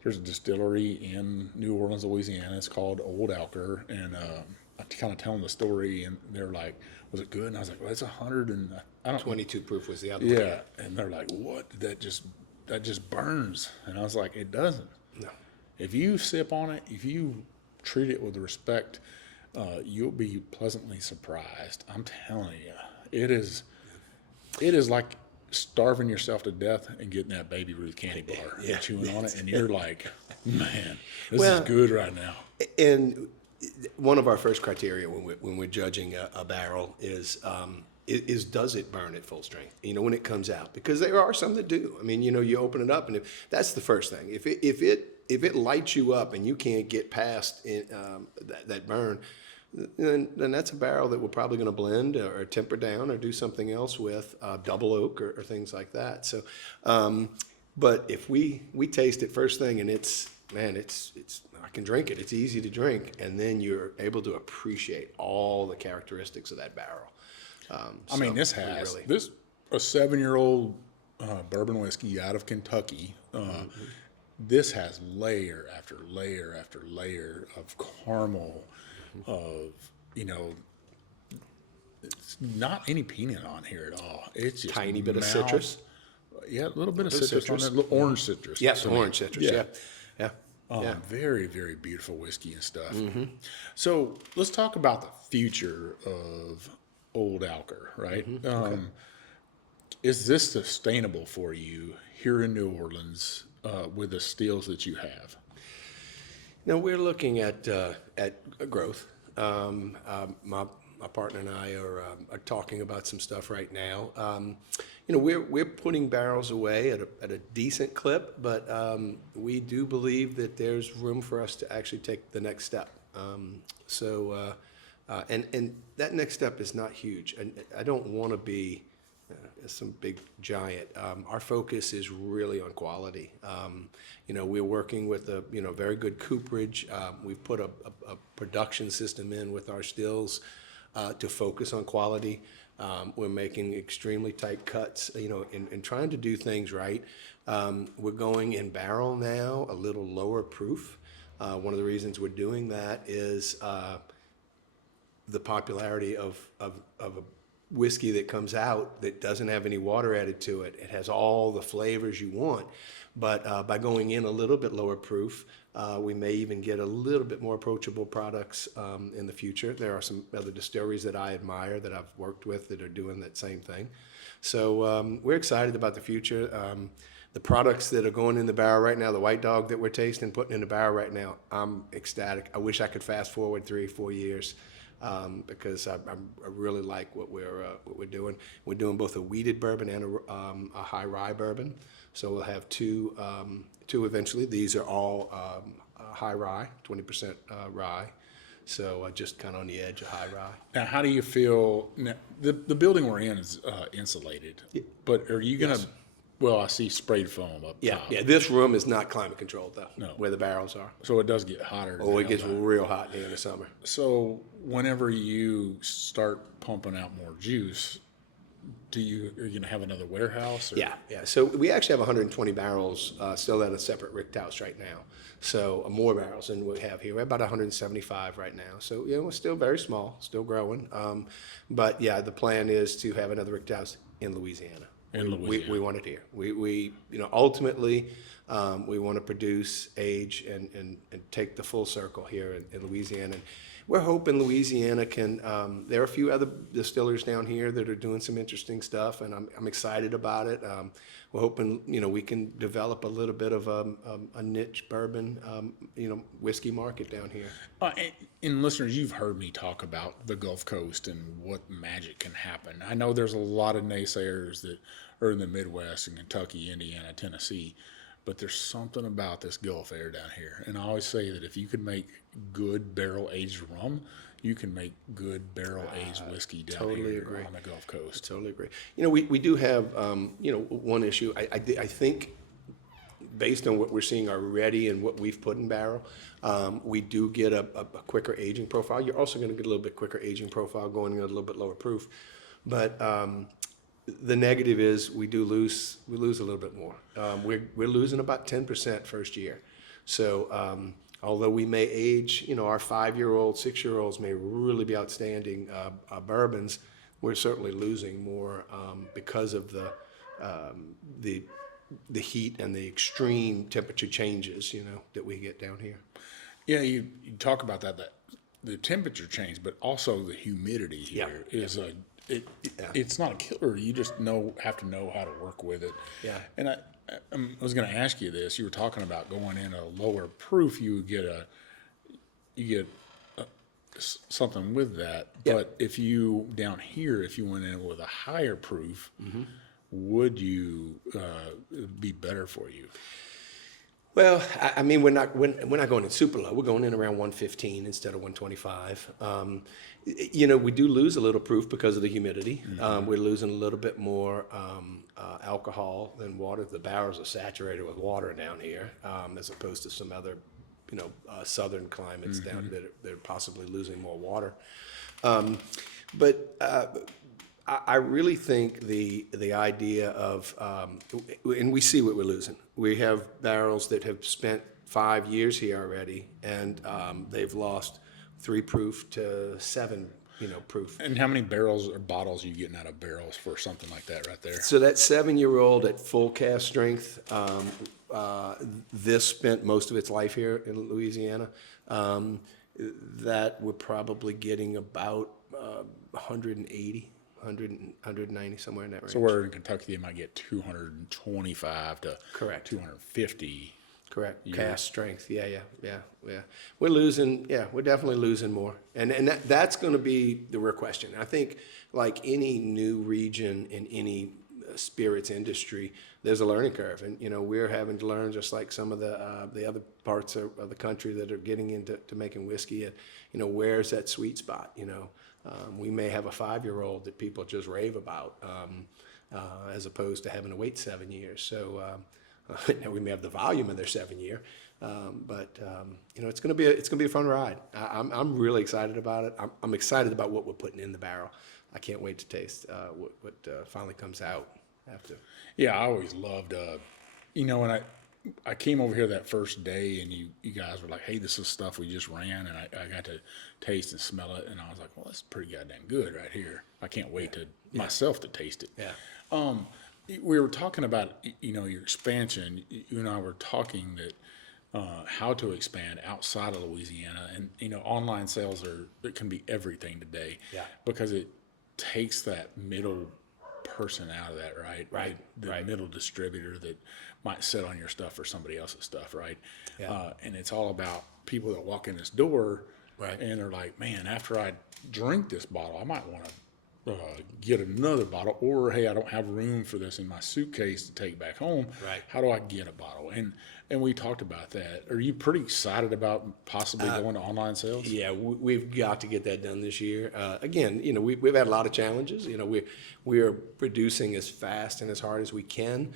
There's a distillery in New Orleans, Louisiana. It's called Old Alker, and I kind of tell them the story, and they're like, "Was it good?" And I was like, "Well, it's 100 and I don't 22 proof was the other one. Yeah, and they're like, "What? That just burns." And I was like, "It doesn't. No. If you sip on it, if you treat it with respect, you'll be pleasantly surprised. I'm telling you, it is like starving yourself to death and getting that Baby Ruth candy bar and chewing on it, and you're like, man, this is good right now." And one of our first criteria when we're judging a barrel is does it burn at full strength? When it comes out, because there are some that do. I mean, you open it up, and that's the first thing. If it lights you up and you can't get past that burn, then that's a barrel that we're probably going to blend or temper down or do something else with, double oak or things like that. So, but if we taste it first thing and it's I can drink it. It's easy to drink, and then you're able to appreciate all the characteristics of that barrel. I mean, this has a 7-year-old bourbon whiskey out of Kentucky. This has layer after layer after layer of caramel, of it's not any peanut on here at all. It's just tiny bit of citrus. Yeah, a little bit of citrus on there, little orange citrus. Yes, orange citrus. Yeah. Very, very beautiful whiskey and stuff. So let's talk about the future of Old Alker, right? Is this sustainable for you here in New Orleans with the stills that you have? Now we're looking at growth. My partner and I are talking about some stuff right now. We're putting barrels away at a decent clip, but we do believe that there's room for us to actually take the next step. And that next step is not huge. And I don't want to be some big giant. Our focus is really on quality. We're working with a very good cooperage. We've put a production system in with our stills to focus on quality. We're making extremely tight cuts, and trying to do things right. We're going in barrel now, a little lower proof. One of the reasons we're doing that is the popularity of a whiskey that comes out that doesn't have any water added to it. It has all the flavors you want. But by going in a little bit lower proof, we may even get a little bit more approachable products in the future. There are some other distilleries that I admire that I've worked with that are doing that same thing. So we're excited about the future. The products that are going in the barrel right now, the White Dog that we're tasting, putting in the barrel right now, I'm ecstatic. I wish I could fast forward 3-4 years. Because I really like what we're doing. We're doing both a wheated bourbon and a high rye bourbon. So we'll have two eventually. These are all high rye, 20% rye. So just kind of on the edge of high rye. Now, how do you feel? Now, the building we're in is insulated, but are you going to? Well, I see sprayed foam up top. Yeah. This room is not climate controlled though. No. Where the barrels are. So it does get hotter. Oh, it gets real hot in the summer. So whenever you start pumping out more juice, are you going to have another warehouse? Or? Yeah. So we actually have 120 barrels still at a separate ricked house right now. So more barrels than we have here. We're about 175 right now. So we're still very small, still growing. But yeah, the plan is to have another ricked house in Louisiana. We want it here. We ultimately we want to produce, age, and take the full circle here in Louisiana. And we're hoping Louisiana can. There are a few other distillers down here that are doing some interesting stuff, and I'm excited about it. We're hoping we can develop a little bit of a niche bourbon whiskey market down here. And listeners, you've heard me talk about the Gulf Coast and what magic can happen. I know there's a lot of naysayers that are in the Midwest and Kentucky, Indiana, Tennessee, but there's something about this Gulf air down here. And I always say that if you can make good barrel-aged rum, you can make good barrel-aged whiskey down totally here agree. on the Gulf Coast. Totally agree. We do have, one issue. I think based on what we're seeing already and what we've put in barrel, we do get a quicker aging profile. You're also going to get a little bit quicker aging profile going in a little bit lower proof. But the negative is we lose a little bit more. We're losing about 10% first year. So although we may age, our 5-year-old, 6-year-olds may really be outstanding bourbons, we're certainly losing more because of the heat and the extreme temperature changes, that we get down here. Yeah, you talk about that the temperature change, but also the humidity here is it's not a killer. You just have to know how to work with it. Yeah. And I was going to ask you this. You were talking about going in a lower proof. You get something with that. Yeah. But if you down here, if you went in with a higher proof, would you be better for you? Well, I mean, we're not going in super low. We're going in around 115 instead of 125. We do lose a little proof because of the humidity. We're losing a little bit more alcohol than water. The barrels are saturated with water down here, as opposed to some other, southern climates down that they're possibly losing more water. But I really think the idea of, and we see what we're losing. We have barrels that have spent 5 years here already, and they've lost 3 proof to 7, proof. And how many barrels or bottles are you getting out of barrels for something like that right there? So that 7-year-old at full cask strength, this spent most of its life here in Louisiana. That we're probably getting about 180. 190, somewhere in that range. So where in Kentucky, you might get 225 to Correct. 250. Correct. Cask strength. Yeah. We're definitely losing more. And that's going to be the real question. I think like any new region in any spirits industry, there's a learning curve. And, we're having to learn just like some of the other parts of the country that are getting into making whiskey. And, where's that sweet spot, we may have a 5-year-old that people just rave about, as opposed to having to wait 7 years. So we may have the volume of their 7-year, but it's going to be a fun ride. I'm really excited about it. I'm excited about what we're putting in the barrel. I can't wait to taste what finally comes out after. Yeah, I always loved, when I came over here that first day and you guys were like, hey, this is stuff we just ran, and I got to taste and smell it, and I was like, well, that's pretty goddamn good right here. I can't wait myself to taste it. Yeah. We were talking about, your expansion. You and I were talking that how to expand outside of Louisiana, and, online sales it can be everything today. Yeah. Because it takes that middle person out of that, right? Right. The middle distributor that might sit on your stuff or somebody else's stuff, right? Yeah. And it's all about people that walk in this door, right? And they're like, man, after I drink this bottle, I might want to get another bottle, or hey, I don't have room for this in my suitcase to take back home. Right. How do I get a bottle? And we talked about that. Are you pretty excited about possibly going to online sales? Yeah, we've got to get that done this year. Again, we've had a lot of challenges. We are producing as fast and as hard as we can.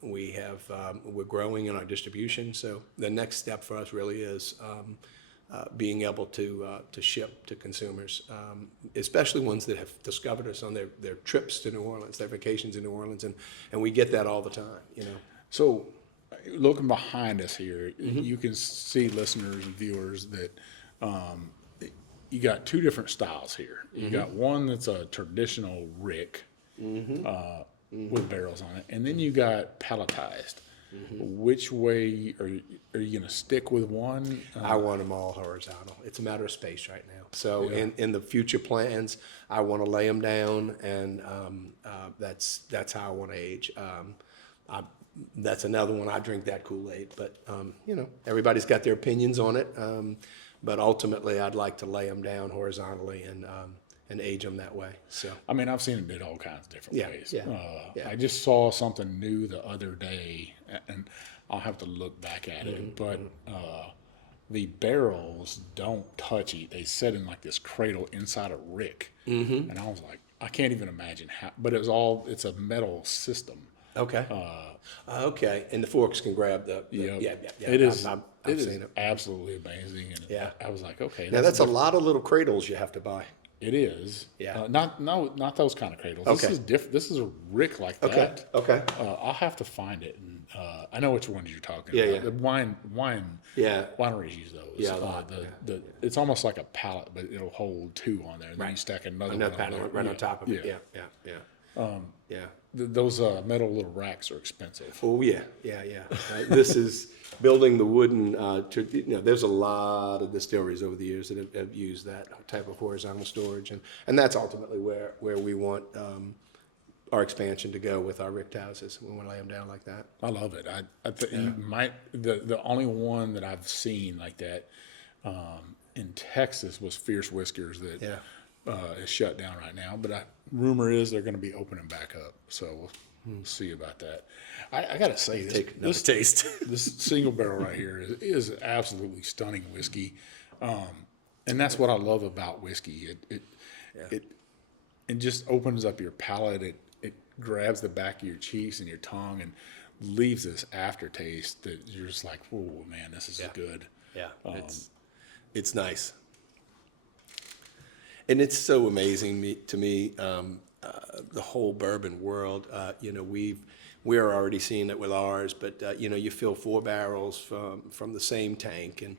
We're growing in our distribution. So the next step for us really is being able to ship to consumers, especially ones that have discovered us on their trips to New Orleans, their vacations in New Orleans, and we get that all the time. So, looking behind us here, you can see, listeners and viewers, that you got 2 different styles here. You got one that's a traditional rick with barrels on it, and then you got palletized. Which way are you going to stick with one? I want them all horizontal. It's a matter of space right now. So in the future plans, I want to lay them down, and that's how I want to age. That's another one. I drink that Kool-Aid, but everybody's got their opinions on it. But ultimately, I'd like to lay them down horizontally, and and age them that way. So I mean, I've seen it did all kinds of different ways. Yeah. I just saw something new the other day, and I'll have to look back at it. But the barrels don't touch it. They sit in like this cradle inside a rick, and I was like, I can't even imagine how. But it's a metal system. okay, okay, and the forks can grab the yeah. It is. I've It seen is absolutely amazing, and Yeah. I was like, okay, Now that's a lot of little cradles you have to buy. It is. Yeah. Not those kind of cradles. Okay. This is different. This is a rick like Okay, that. okay. I'll have to find it, and I know which ones you're talking Yeah, about. yeah. The wineries use those. Yeah, a lot, It's almost like a pallet, but it'll hold two on there. And then you stack another one Panel on there. right on top of it. Yeah. Those metal little racks are expensive. Oh yeah. This is building the wooden. There's a lot of distilleries over the years that have used that type of horizontal storage, and that's ultimately where we want our expansion to go with our ricked houses. We want to lay them down like that. I love it. You might the only one that I've seen like that in Texas was Fierce Whiskers that is shut down right now. But rumor is they're going to be opening back up, so we'll see about that. I got to say, this taste. this single barrel right here is absolutely stunning whiskey, and that's what I love about whiskey. It just opens up your palate. It grabs the back of your cheeks and your tongue and leaves this aftertaste that you're just like, oh man, this is good. Yeah, it's nice, and it's so amazing to me. The whole bourbon world, we're already seeing it with ours, but you fill 4 barrels from the same tank, and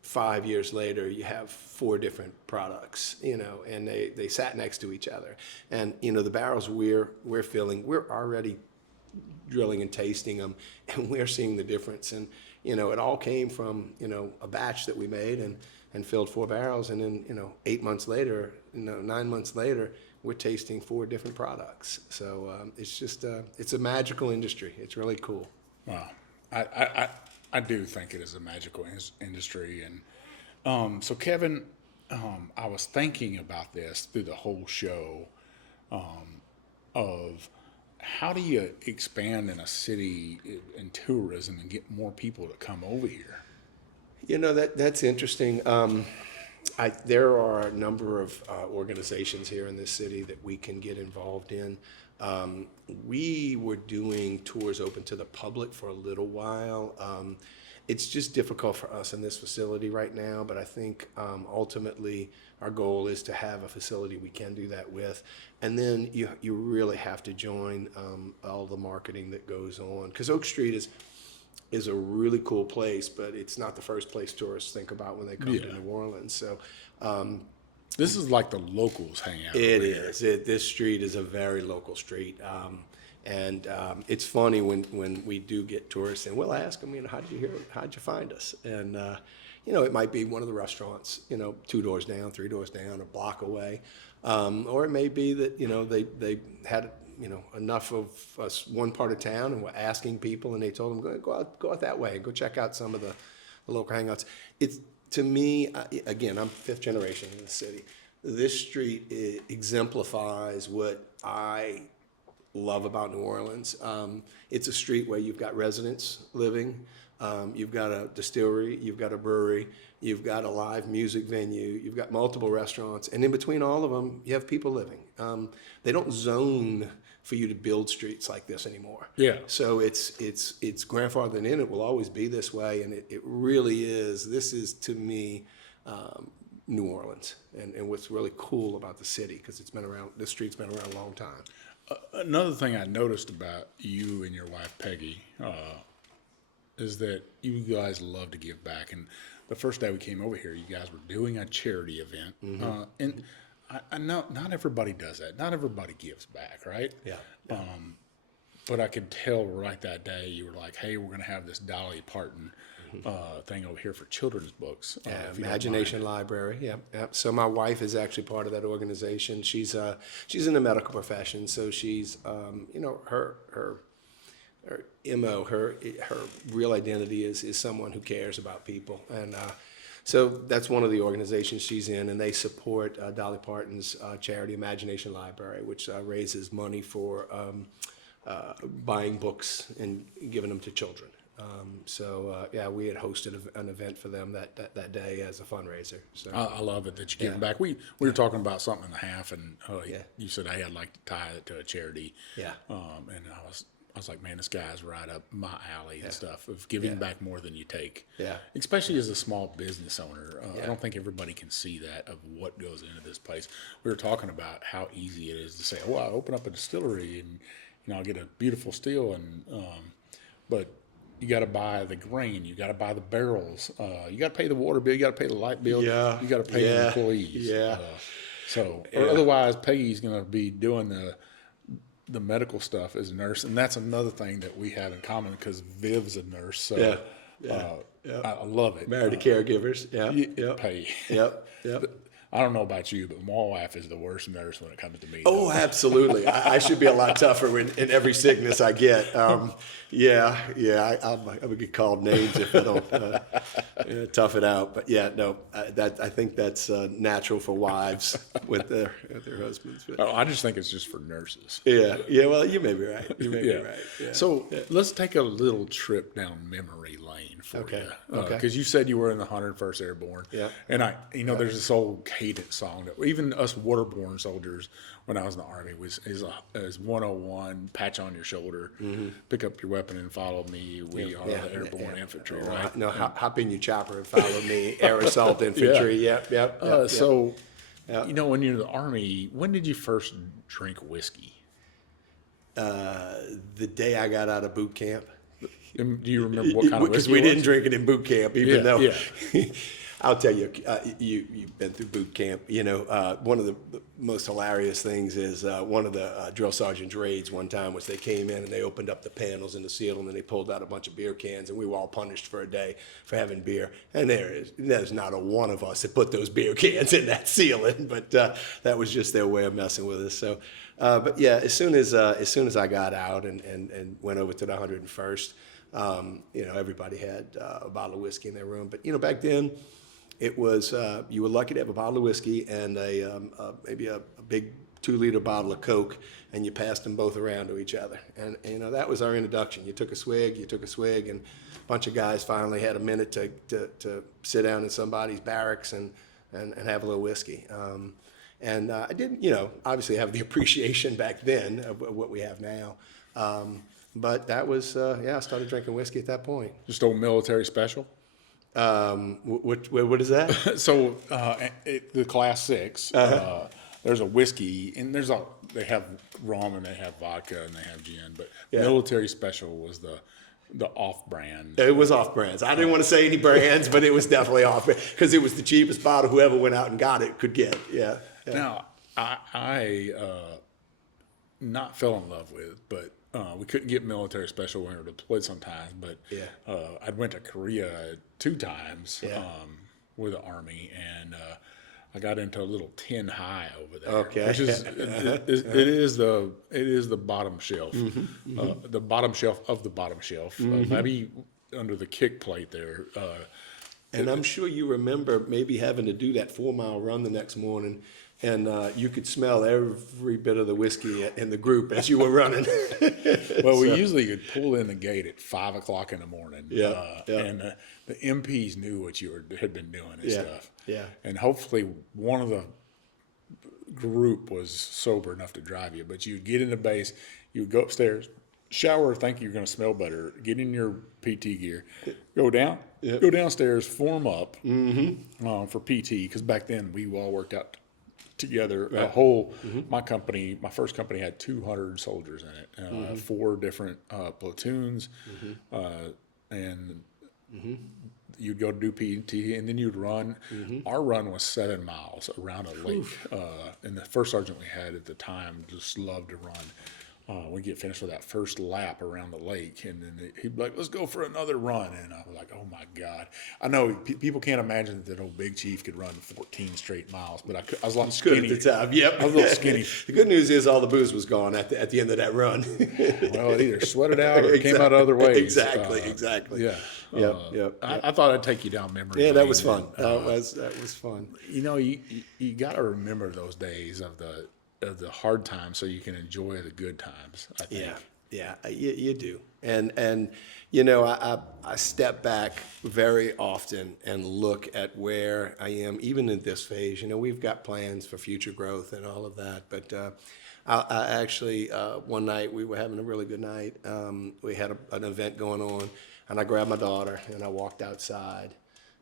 5 years later you have 4 different products, and they sat next to each other, and the barrels we're filling, we're already drilling and tasting them, and we're seeing the difference, and it all came from a batch that we made and filled 4 barrels, and then 8 months later, 9 months later, we're tasting 4 different products. So it's just it's a magical industry. It's really cool. Wow, I do think it is a magical industry, and so Kevin, I was thinking about this through the whole show, of how do you expand in a city in tourism and get more people to come over here? That's interesting. There are a number of organizations here in this city that we can get involved in. We were doing tours open to the public for a little while. It's just difficult for us in this facility right now, but I think ultimately our goal is to have a facility we can do that with. And then you really have to join all the marketing that goes on, because Oak Street is a really cool place, but it's not the first place tourists think about when they come to New Orleans. So this is like the locals hang out. It is. This street is a very local street. And it's funny when we do get tourists, and we'll ask them, how did you hear? How'd you find us? And it might be one of the restaurants, 2 doors down, 3 doors down, a block away, or it may be that they had enough of us one part of town and were asking people, and they told them go out that way and go check out some of the local hangouts. It's, to me, again, I'm 5th generation in the city. This street exemplifies what I love about New Orleans. It's a street where you've got residents living, you've got a distillery, you've got a brewery, you've got a live music venue, you've got multiple restaurants, and in between all of them, you have people living. They don't zone for you to build streets like this anymore. Yeah. So it's grandfathered in. It will always be this way, and it really is. This is, to me, New Orleans, and what's really cool about the city, because it's been around. This street's been around a long time. Another thing I noticed about you and your wife Peggy is that you guys love to give back. And the first day we came over here, you guys were doing a charity event, and I know not everybody does that. Not everybody gives back, right? Yeah. But I could tell right that day you were like, "Hey, we're going to have this Dolly Parton thing over here for children's books." Imagination Library. Yeah. So my wife is actually part of that organization. She's in the medical profession, so she's her MO, her real identity is someone who cares about people, and So that's one of the organizations she's in, and they support Dolly Parton's charity Imagination Library, which raises money for buying books and giving them to children. Yeah, we had hosted an event for them that day as a fundraiser. So I love it that you're giving back. We were talking about something and a half, and you said I had like to tie it to a charity. Yeah. And I was like, man, this guy's right up my alley and stuff of giving back more than you take. Yeah. Especially as a small business owner. I don't think everybody can see that of what goes into this place. We were talking about how easy it is to say, I open up a distillery and I'll get a beautiful still, and but you got to buy the grain, you got to buy the barrels, you got to pay the water bill, you got to pay the light bill, you got to pay the employees. Or otherwise Peggy's going to be doing the medical stuff as a nurse, and that's another thing that we have in common because Viv's a nurse. So I love it. Married to caregivers. Pay. Yep. I don't know about you, but my wife is the worst nurse when it comes to me. Oh, absolutely. I should be a lot tougher in every sickness I get. I'm gonna get called names if I don't tough it out. But I think that's natural for wives with their husbands. But. I just think it's just for nurses. Yeah. Well, you may be right. Yeah. So let's take a little trip down memory lane for you. Okay. Because you said you were in the 101st Airborne. Yeah. And there's this old cadence song that even us waterborne soldiers, when I was in the Army, is 101, patch on your shoulder, pick up your weapon and follow me. We are the airborne infantry, right? No, hop in your chopper and follow me. Air assault infantry. Yep. So, when you're in the Army, when did you first drink whiskey? The day I got out of boot camp. And do you remember what kind of whiskey? Because we didn't drink it in boot camp, even though. Yeah. I'll tell you, you've been through boot camp. One of the most hilarious things is one of the drill sergeant's raids one time was they came in and they opened up the panels in the ceiling and they pulled out a bunch of beer cans, and we were all punished for a day for having beer. And there's not a one of us that put those beer cans in that ceiling, but that was just their way of messing with us. So, as soon as I got out and went over to the 101st, everybody had a bottle of whiskey in their room. But back then, it was you were lucky to have a bottle of whiskey and maybe a big 2-liter bottle of Coke, and you passed them both around to each other. And that was our introduction. You took a swig, and a bunch of guys finally had a minute to sit down in somebody's barracks and have a little whiskey. I didn't, obviously have the appreciation back then of what we have now. But that was, I started drinking whiskey at that point. Just old military special? What is that? So the Class 6, there's a whiskey, and they have rum and they have vodka and they have gin, but military special was the off-brand. It was off-brands. I didn't want to say any brands, but it was definitely off-brand because it was the cheapest bottle whoever went out and got it could get. Yeah. Now, I not fell in love with, but we couldn't get military special when we were deployed sometimes, but I went to Korea 2 times with the Army, and I got into a little tin high over there, which is it is the bottom shelf, the bottom shelf of the bottom shelf, maybe under the kick plate there. And I'm sure you remember maybe having to do that 4-mile run the next morning. And you could smell every bit of the whiskey in the group as you were running. Well, we usually would pull in the gate at 5 o'clock in the morning. And the MPs knew what you had been doing and stuff. Yeah. And hopefully one of the group was sober enough to drive you. But you'd get in the base, you would go upstairs, shower, think you're going to smell better, get in your PT gear, go downstairs, form up for PT, because back then we all worked out together. A whole my first company had 200 soldiers in it, 4 different platoons, and you'd go to do PT, and then you'd run. Our run was 7 miles around a lake, and the first sergeant we had at the time just loved to run. we get finished with that first lap around the lake, and then he'd be like, "Let's go for another run." And I was like, "Oh my God!" I know people can't imagine that old Big Chief could run 14 straight miles, but I was a lot skinny. Good at the time. Yep. I was a little skinny. The good news is all the booze was gone at the end of that run. Well, it either sweated out or came out other ways. Exactly. Yeah. Yep. I thought I'd take you down memory lane. Yeah, that was fun. That was fun. You know, you got to remember those days of the hard times so you can enjoy the good times, I think. Yeah, you do. And you know, I step back very often and look at where I am, even in this phase. You know, we've got plans for future growth and all of that. But I actually, one night we were having a really good night. We had an event going on, and I grabbed my daughter and I walked outside.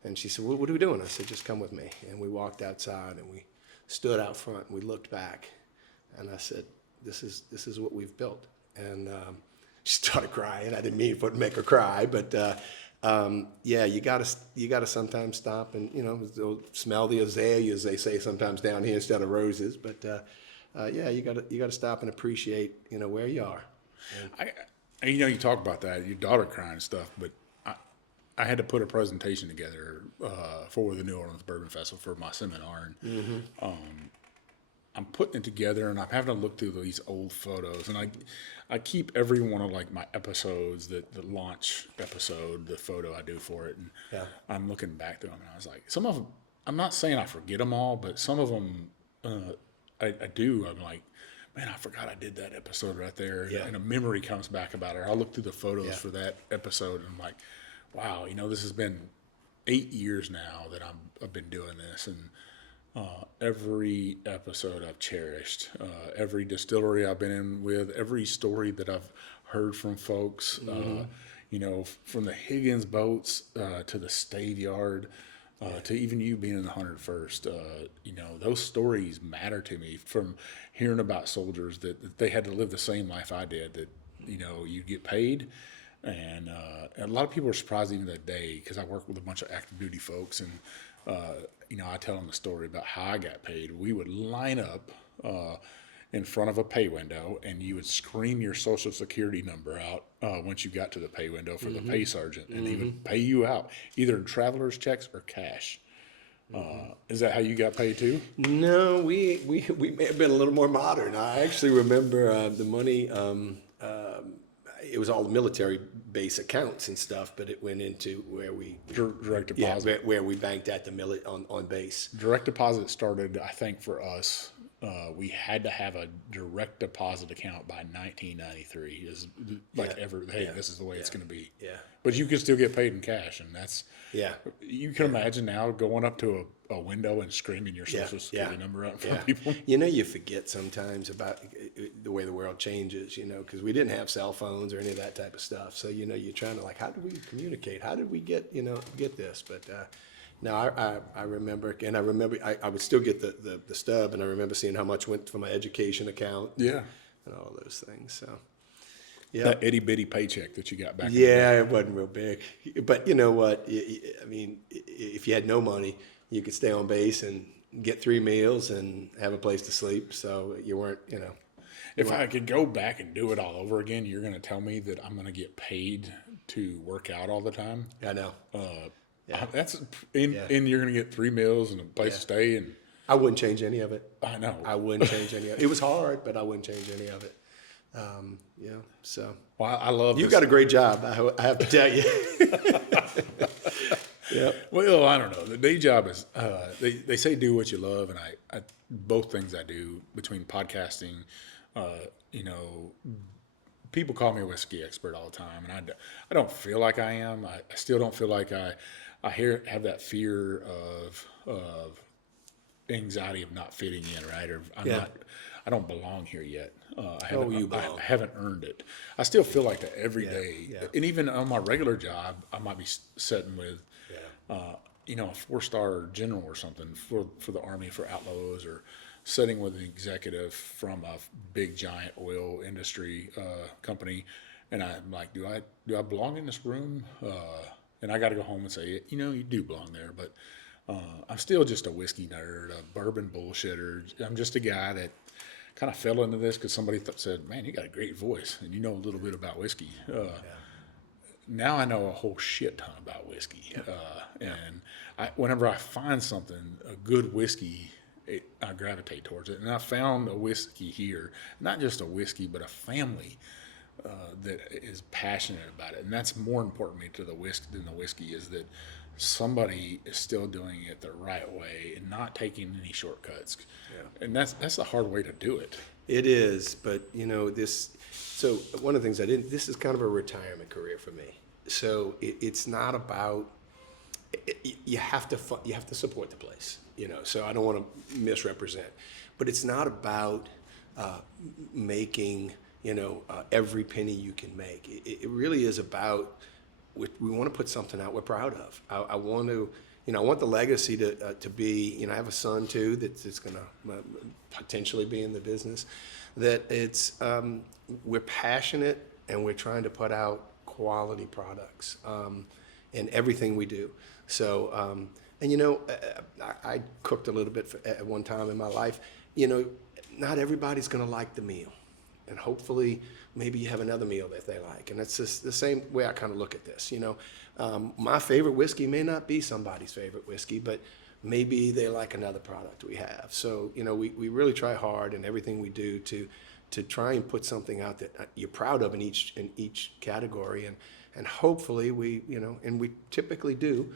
And she said, "What are we doing?" I said, "Just come with me." And we walked outside and we stood out front and we looked back. And I said, this is what we've built. And she started crying. I didn't mean for it to make her cry, but yeah, you gotta sometimes stop and, you know, smell the azaleas, they say sometimes down here instead of roses. But yeah, you gotta stop and appreciate, you know, where you are. You know, you talk about that, your daughter crying and stuff, but I had to put a presentation together for the New Orleans Bourbon Festival for my seminar, and I'm putting it together, and I'm having to look through these old photos, and I keep every one of like my episodes, the launch episode, the photo I do for it, and I'm looking back through them, and I was like, some of them, I'm not saying I forget them all, but some of them I do. I'm like, man, I forgot I did that episode right there, and a memory comes back about it. I'll look through the photos for that episode, and I'm like, wow, you know, this has been 8 years now that I've been doing this, and every episode I've cherished, every distillery I've been in with, every story that I've heard from folks, you know, from the Higgins boats to the stave yard, to even you being in the 101st, you know, those stories matter to me, from hearing about soldiers that they had to live the same life I did, that, you know, you get paid. And a lot of people are surprised even that day, because I work with a bunch of active duty folks, and you know, I tell them the story about how I got paid. We would line up in front of a pay window, and you would scream your social security number out once you got to the pay window for the pay sergeant, and he would pay you out either in traveler's checks or cash. Is that how you got paid too? No, we may have been a little more modern. I actually remember the money. It was all the military base accounts and stuff, but it went into where we direct deposit. where we banked at the on base. Direct deposit started, I think, for us. We had to have a direct deposit account by 1993. Is like this is the way it's going to be. Yeah. But you can still get paid in cash, and that's You can imagine now going up to a window and screaming your social security number out in front of people. You know, you forget sometimes about the way the world changes, you know, because we didn't have cell phones or any of that type of stuff. So, you know, you're trying to like, how did we communicate? How did we get this? But no, I remember, and I would still get the stub, and I remember seeing how much went for my education account. Yeah. And all those things. So, yeah. That itty bitty paycheck that you got back. Yeah, it wasn't real big. But you know what? I mean, if you had no money, you could stay on base and get 3 meals and have a place to sleep. So you weren't, you know. If I could go back and do it all over again, you're going to tell me that I'm going to get paid to work out all the time? I know. That's and you're going to get 3 meals and a place to stay, and I wouldn't change any of it. I know. I wouldn't change any of it. It was hard, but I wouldn't change any of it. Yeah. So. Well, I love. You got a great job. I have to tell you. Yeah. Well, I don't know. The day job is they say do what you love, and I both things I do between podcasting. You know, people call me a whiskey expert all the time, and I don't feel like I am. I still don't feel like I have that fear of anxiety of not fitting in, right? Or I don't belong here yet. I haven't earned it. I still feel like that every day. Yeah. And even on my regular job, I might be sitting with, you know, a 4-star general or something for the Army, for Outlaws, or sitting with an executive from a big giant oil industry company, and I'm like, do I belong in this room? And I got to go home and say, you know, you do belong there, but I'm still just a whiskey nerd, a bourbon bullshitter. I'm just a guy that kind of fell into this because somebody said, "Man, you got a great voice and you know a little bit about whiskey." Now I know a whole shit ton about whiskey, and whenever I find something, a good whiskey, I gravitate towards it. And I found a whiskey here, not just a whiskey, but a family that is passionate about it, and that's more important to me than the whiskey is that somebody is still doing it the right way and not taking any shortcuts. And that's the hard way to do it. It is, but so one of the things this is kind of a retirement career for me. So it's not about, you have to support the place, so I don't want to misrepresent, but it's not about making, every penny you can make. It really is about, we want to put something out we're proud of. I want to, I want the legacy to be, I have a son too that's going to potentially be in the business, that it's, we're passionate and we're trying to put out quality products in everything we do. So, I cooked a little bit at one time in my life. Not everybody's going to like the meal. And hopefully maybe you have another meal that they like. And that's just the same way I kind of look at this. My favorite whiskey may not be somebody's favorite whiskey, but maybe they like another product we have. So, we really try hard in everything we do to try and put something out that you're proud of in each category. And hopefully and we typically do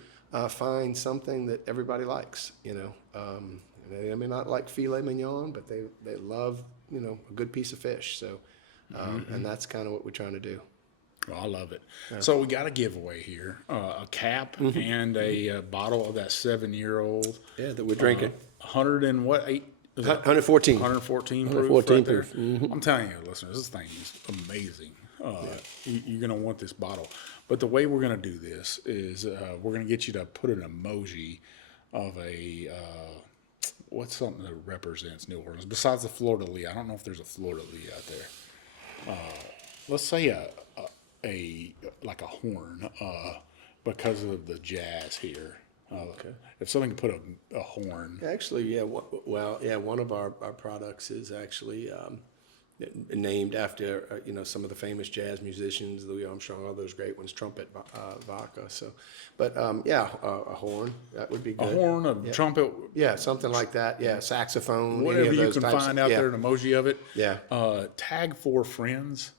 find something that everybody likes, They may not like filet mignon, but they love, a good piece of fish. So, and that's kind of what we're trying to do. Well, I love it. Yeah. So we got a giveaway here, a cap and a bottle of that 7-year-old. Yeah, that we're drinking. 100 and what, 8? 114. 114 proof. 114 right there. proof. I'm telling you, listeners, this thing is amazing. You're going to want this bottle. But the way we're going to do this is we're going to get you to put an emoji of a what's something that represents New Orleans besides the fleur-de-lis. I don't know if there's a fleur-de-lis out there. Let's say like a horn because of the jazz here. Okay. If somebody can put a horn. Actually, yeah. One of our products is actually named after some of the famous jazz musicians, Louis Armstrong, all those great ones, trumpet, vodka. So, but a horn that would be good. A horn, a trumpet. Yeah, something like that. Yeah, saxophone. Whatever you can find out there, an emoji of it. Yeah. Tag 4 friends.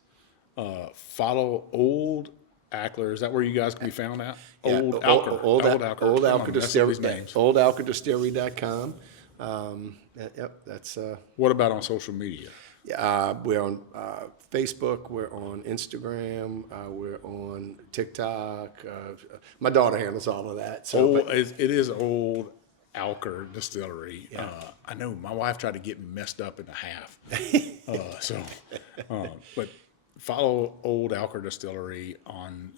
Follow Old Alker. Is that where you guys can be found at? Yeah, Old Alker. Old Alker Distillery. OldAlkerDistillery.com. Yep, that's. What about on social media? We're on Facebook. We're on Instagram. We're on TikTok. My daughter handles all of that. So, it is Old Alker Distillery. Yeah. I know my wife tried to get me messed up in a half. But follow Old Alker Distillery on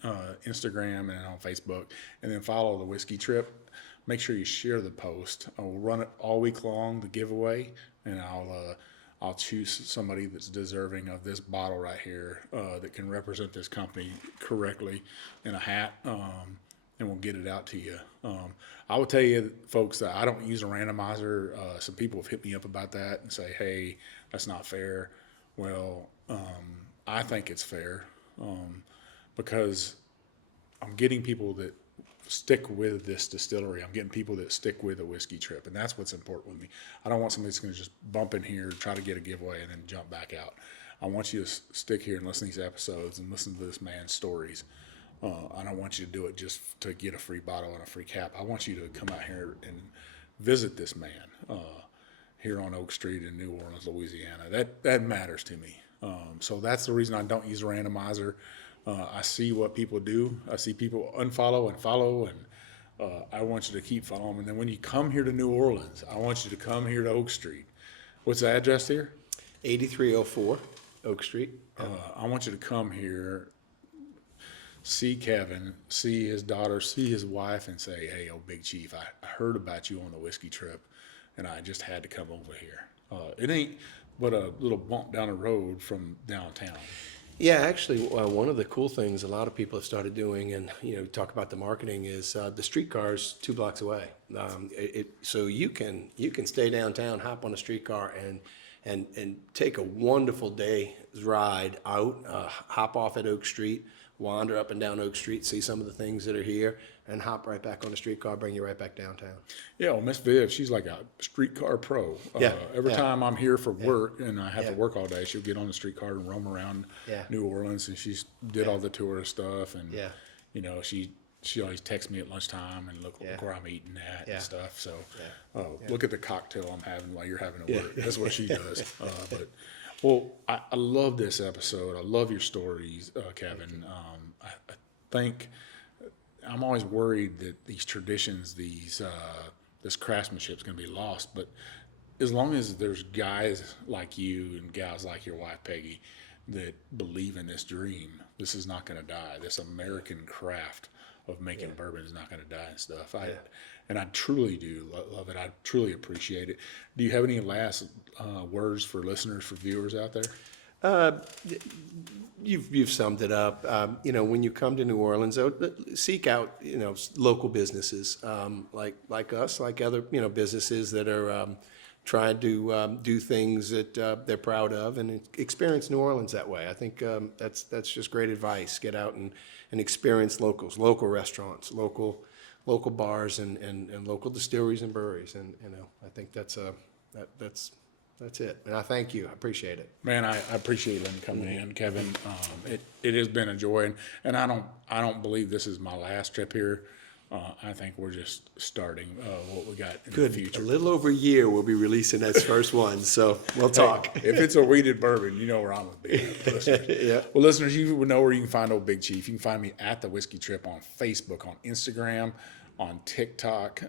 Instagram and on Facebook, and then follow the Whiskey Trip. Make sure you share the post. We'll run it all week long, the giveaway, and I'll choose somebody that's deserving of this bottle right here that can represent this company correctly in a hat, and we'll get it out to you. I will tell you, folks, that I don't use a randomizer. Some people have hit me up about that and say, hey, that's not fair. Well, I think it's fair because I'm getting people that stick with this distillery. I'm getting people that stick with the Whiskey Trip, and that's what's important with me. I don't want somebody that's going to just bump in here, try to get a giveaway, and then jump back out. I want you to stick here and listen to these episodes and listen to this man's stories. I don't want you to do it just to get a free bottle and a free cap. I want you to come out here and visit this man here on Oak Street in New Orleans, Louisiana. That matters to me. So that's the reason I don't use a randomizer. I see what people do. I see people unfollow and follow, and I want you to keep following. And then when you come here to New Orleans, I want you to come here to Oak Street. What's the address here? 8304 Oak Street. I want you to come here, see Kevin, see his daughter, see his wife, and say, hey, Big Chief, I heard about you on the Whiskey Trip, and I just had to come over here. It ain't but a little bump down the road from downtown. Yeah, actually, one of the cool things a lot of people have started doing, and talk about the marketing, is the streetcar's 2 blocks away. So you can stay downtown, hop on a streetcar, and take a wonderful day's ride out, hop off at Oak Street, wander up and down Oak Street, see some of the things that are here, and hop right back on the streetcar, bring you right back downtown. Yeah, well, Miss Viv, she's like a streetcar pro. Every time I'm here for work and I have to work all day, she'll get on the streetcar and roam around New Orleans, and she's did all the tourist stuff. And you know, she always texts me at lunchtime and look where I'm eating at and stuff. So look at the cocktail I'm having while you're having to work. That's what she does. Well, I love this episode. I love your stories, Kevin. I think I'm always worried that these traditions, this craftsmanship is going to be lost. But as long as there's guys like you and gals like your wife, Peggy, that believe in this dream, this is not going to die. This American craft of making bourbon is not going to die and stuff. And I truly do love it. I truly appreciate it. Do you have any last words for listeners, for viewers out there? You've summed it up. You know, when you come to New Orleans, seek out, you know, local businesses like us, like other, you know, businesses that are trying to do things that they're proud of, and experience New Orleans that way. I think that's just great advice. Get out and experience local restaurants, local bars, and local distilleries and breweries. And you know, I think that's it. And I thank you. I appreciate it. Man, I appreciate them coming in, Kevin. It has been a joy, and I don't believe this is my last trip here. I think we're just starting what we got in the future. A little over a year, we'll be releasing that first one, so we'll talk. Hey, if it's a weeded bourbon, you know where I'm going to be. Listeners. Well, listeners, you know where you can find Old Big Chief. You can find me at The Whiskey Trip on Facebook, on Instagram, on TikTok,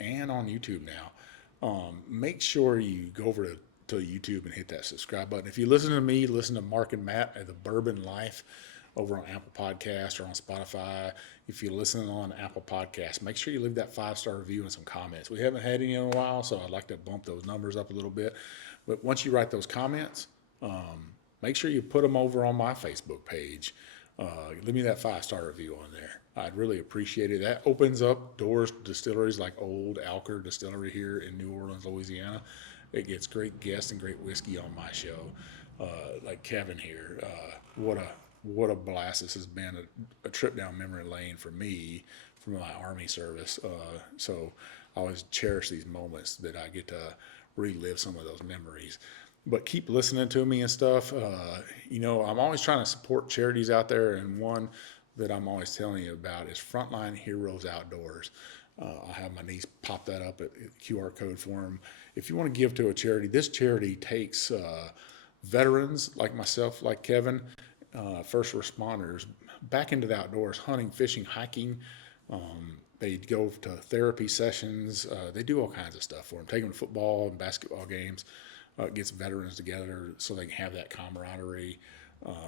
and on YouTube now. Make sure you go over to YouTube and hit that subscribe button. If you listen to me, listen to Mark and Matt at The Bourbon Life over on Apple Podcasts or on Spotify. If you're listening on Apple Podcasts, make sure you leave that 5-star review and some comments. We haven't had any in a while, so I'd like to bump those numbers up a little bit. But once you write those comments, make sure you put them over on my Facebook page. Leave me that 5-star review on there. I'd really appreciate it. That opens up doors to distilleries like old Alker Distillery here in New Orleans, Louisiana. It gets great guests and great whiskey on my show, like Kevin here. What a blast this has been, a trip down memory lane for me from my Army service. So I always cherish these moments that I get to relive some of those memories. But keep listening to me and stuff. You know, I'm always trying to support charities out there, and one that I'm always telling you about is Frontline Heroes Outdoors. I have my niece pop that up at QR code for them. If you want to give to a charity, this charity takes veterans like myself, like Kevin, first responders, back into the outdoors, hunting, fishing, hiking. They go to therapy sessions. They do all kinds of stuff for them. Take them to football and basketball games. Gets veterans together so they can have that camaraderie,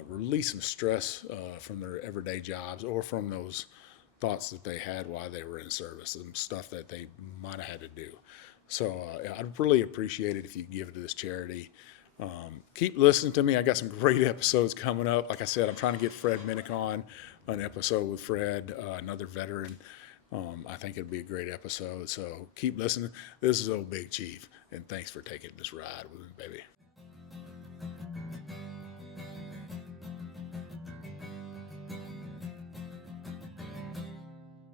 release some stress from their everyday jobs or from those thoughts that they had while they were in service, some stuff that they might have had to do. So I'd really appreciate it if you give it to this charity. Keep listening to me. I got some great episodes coming up. Like I said, I'm trying to get Fred Minnick on an episode with Fred, another veteran. I think it'll be a great episode. So keep listening. This is Old Big Chief, and thanks for taking this ride with me, baby.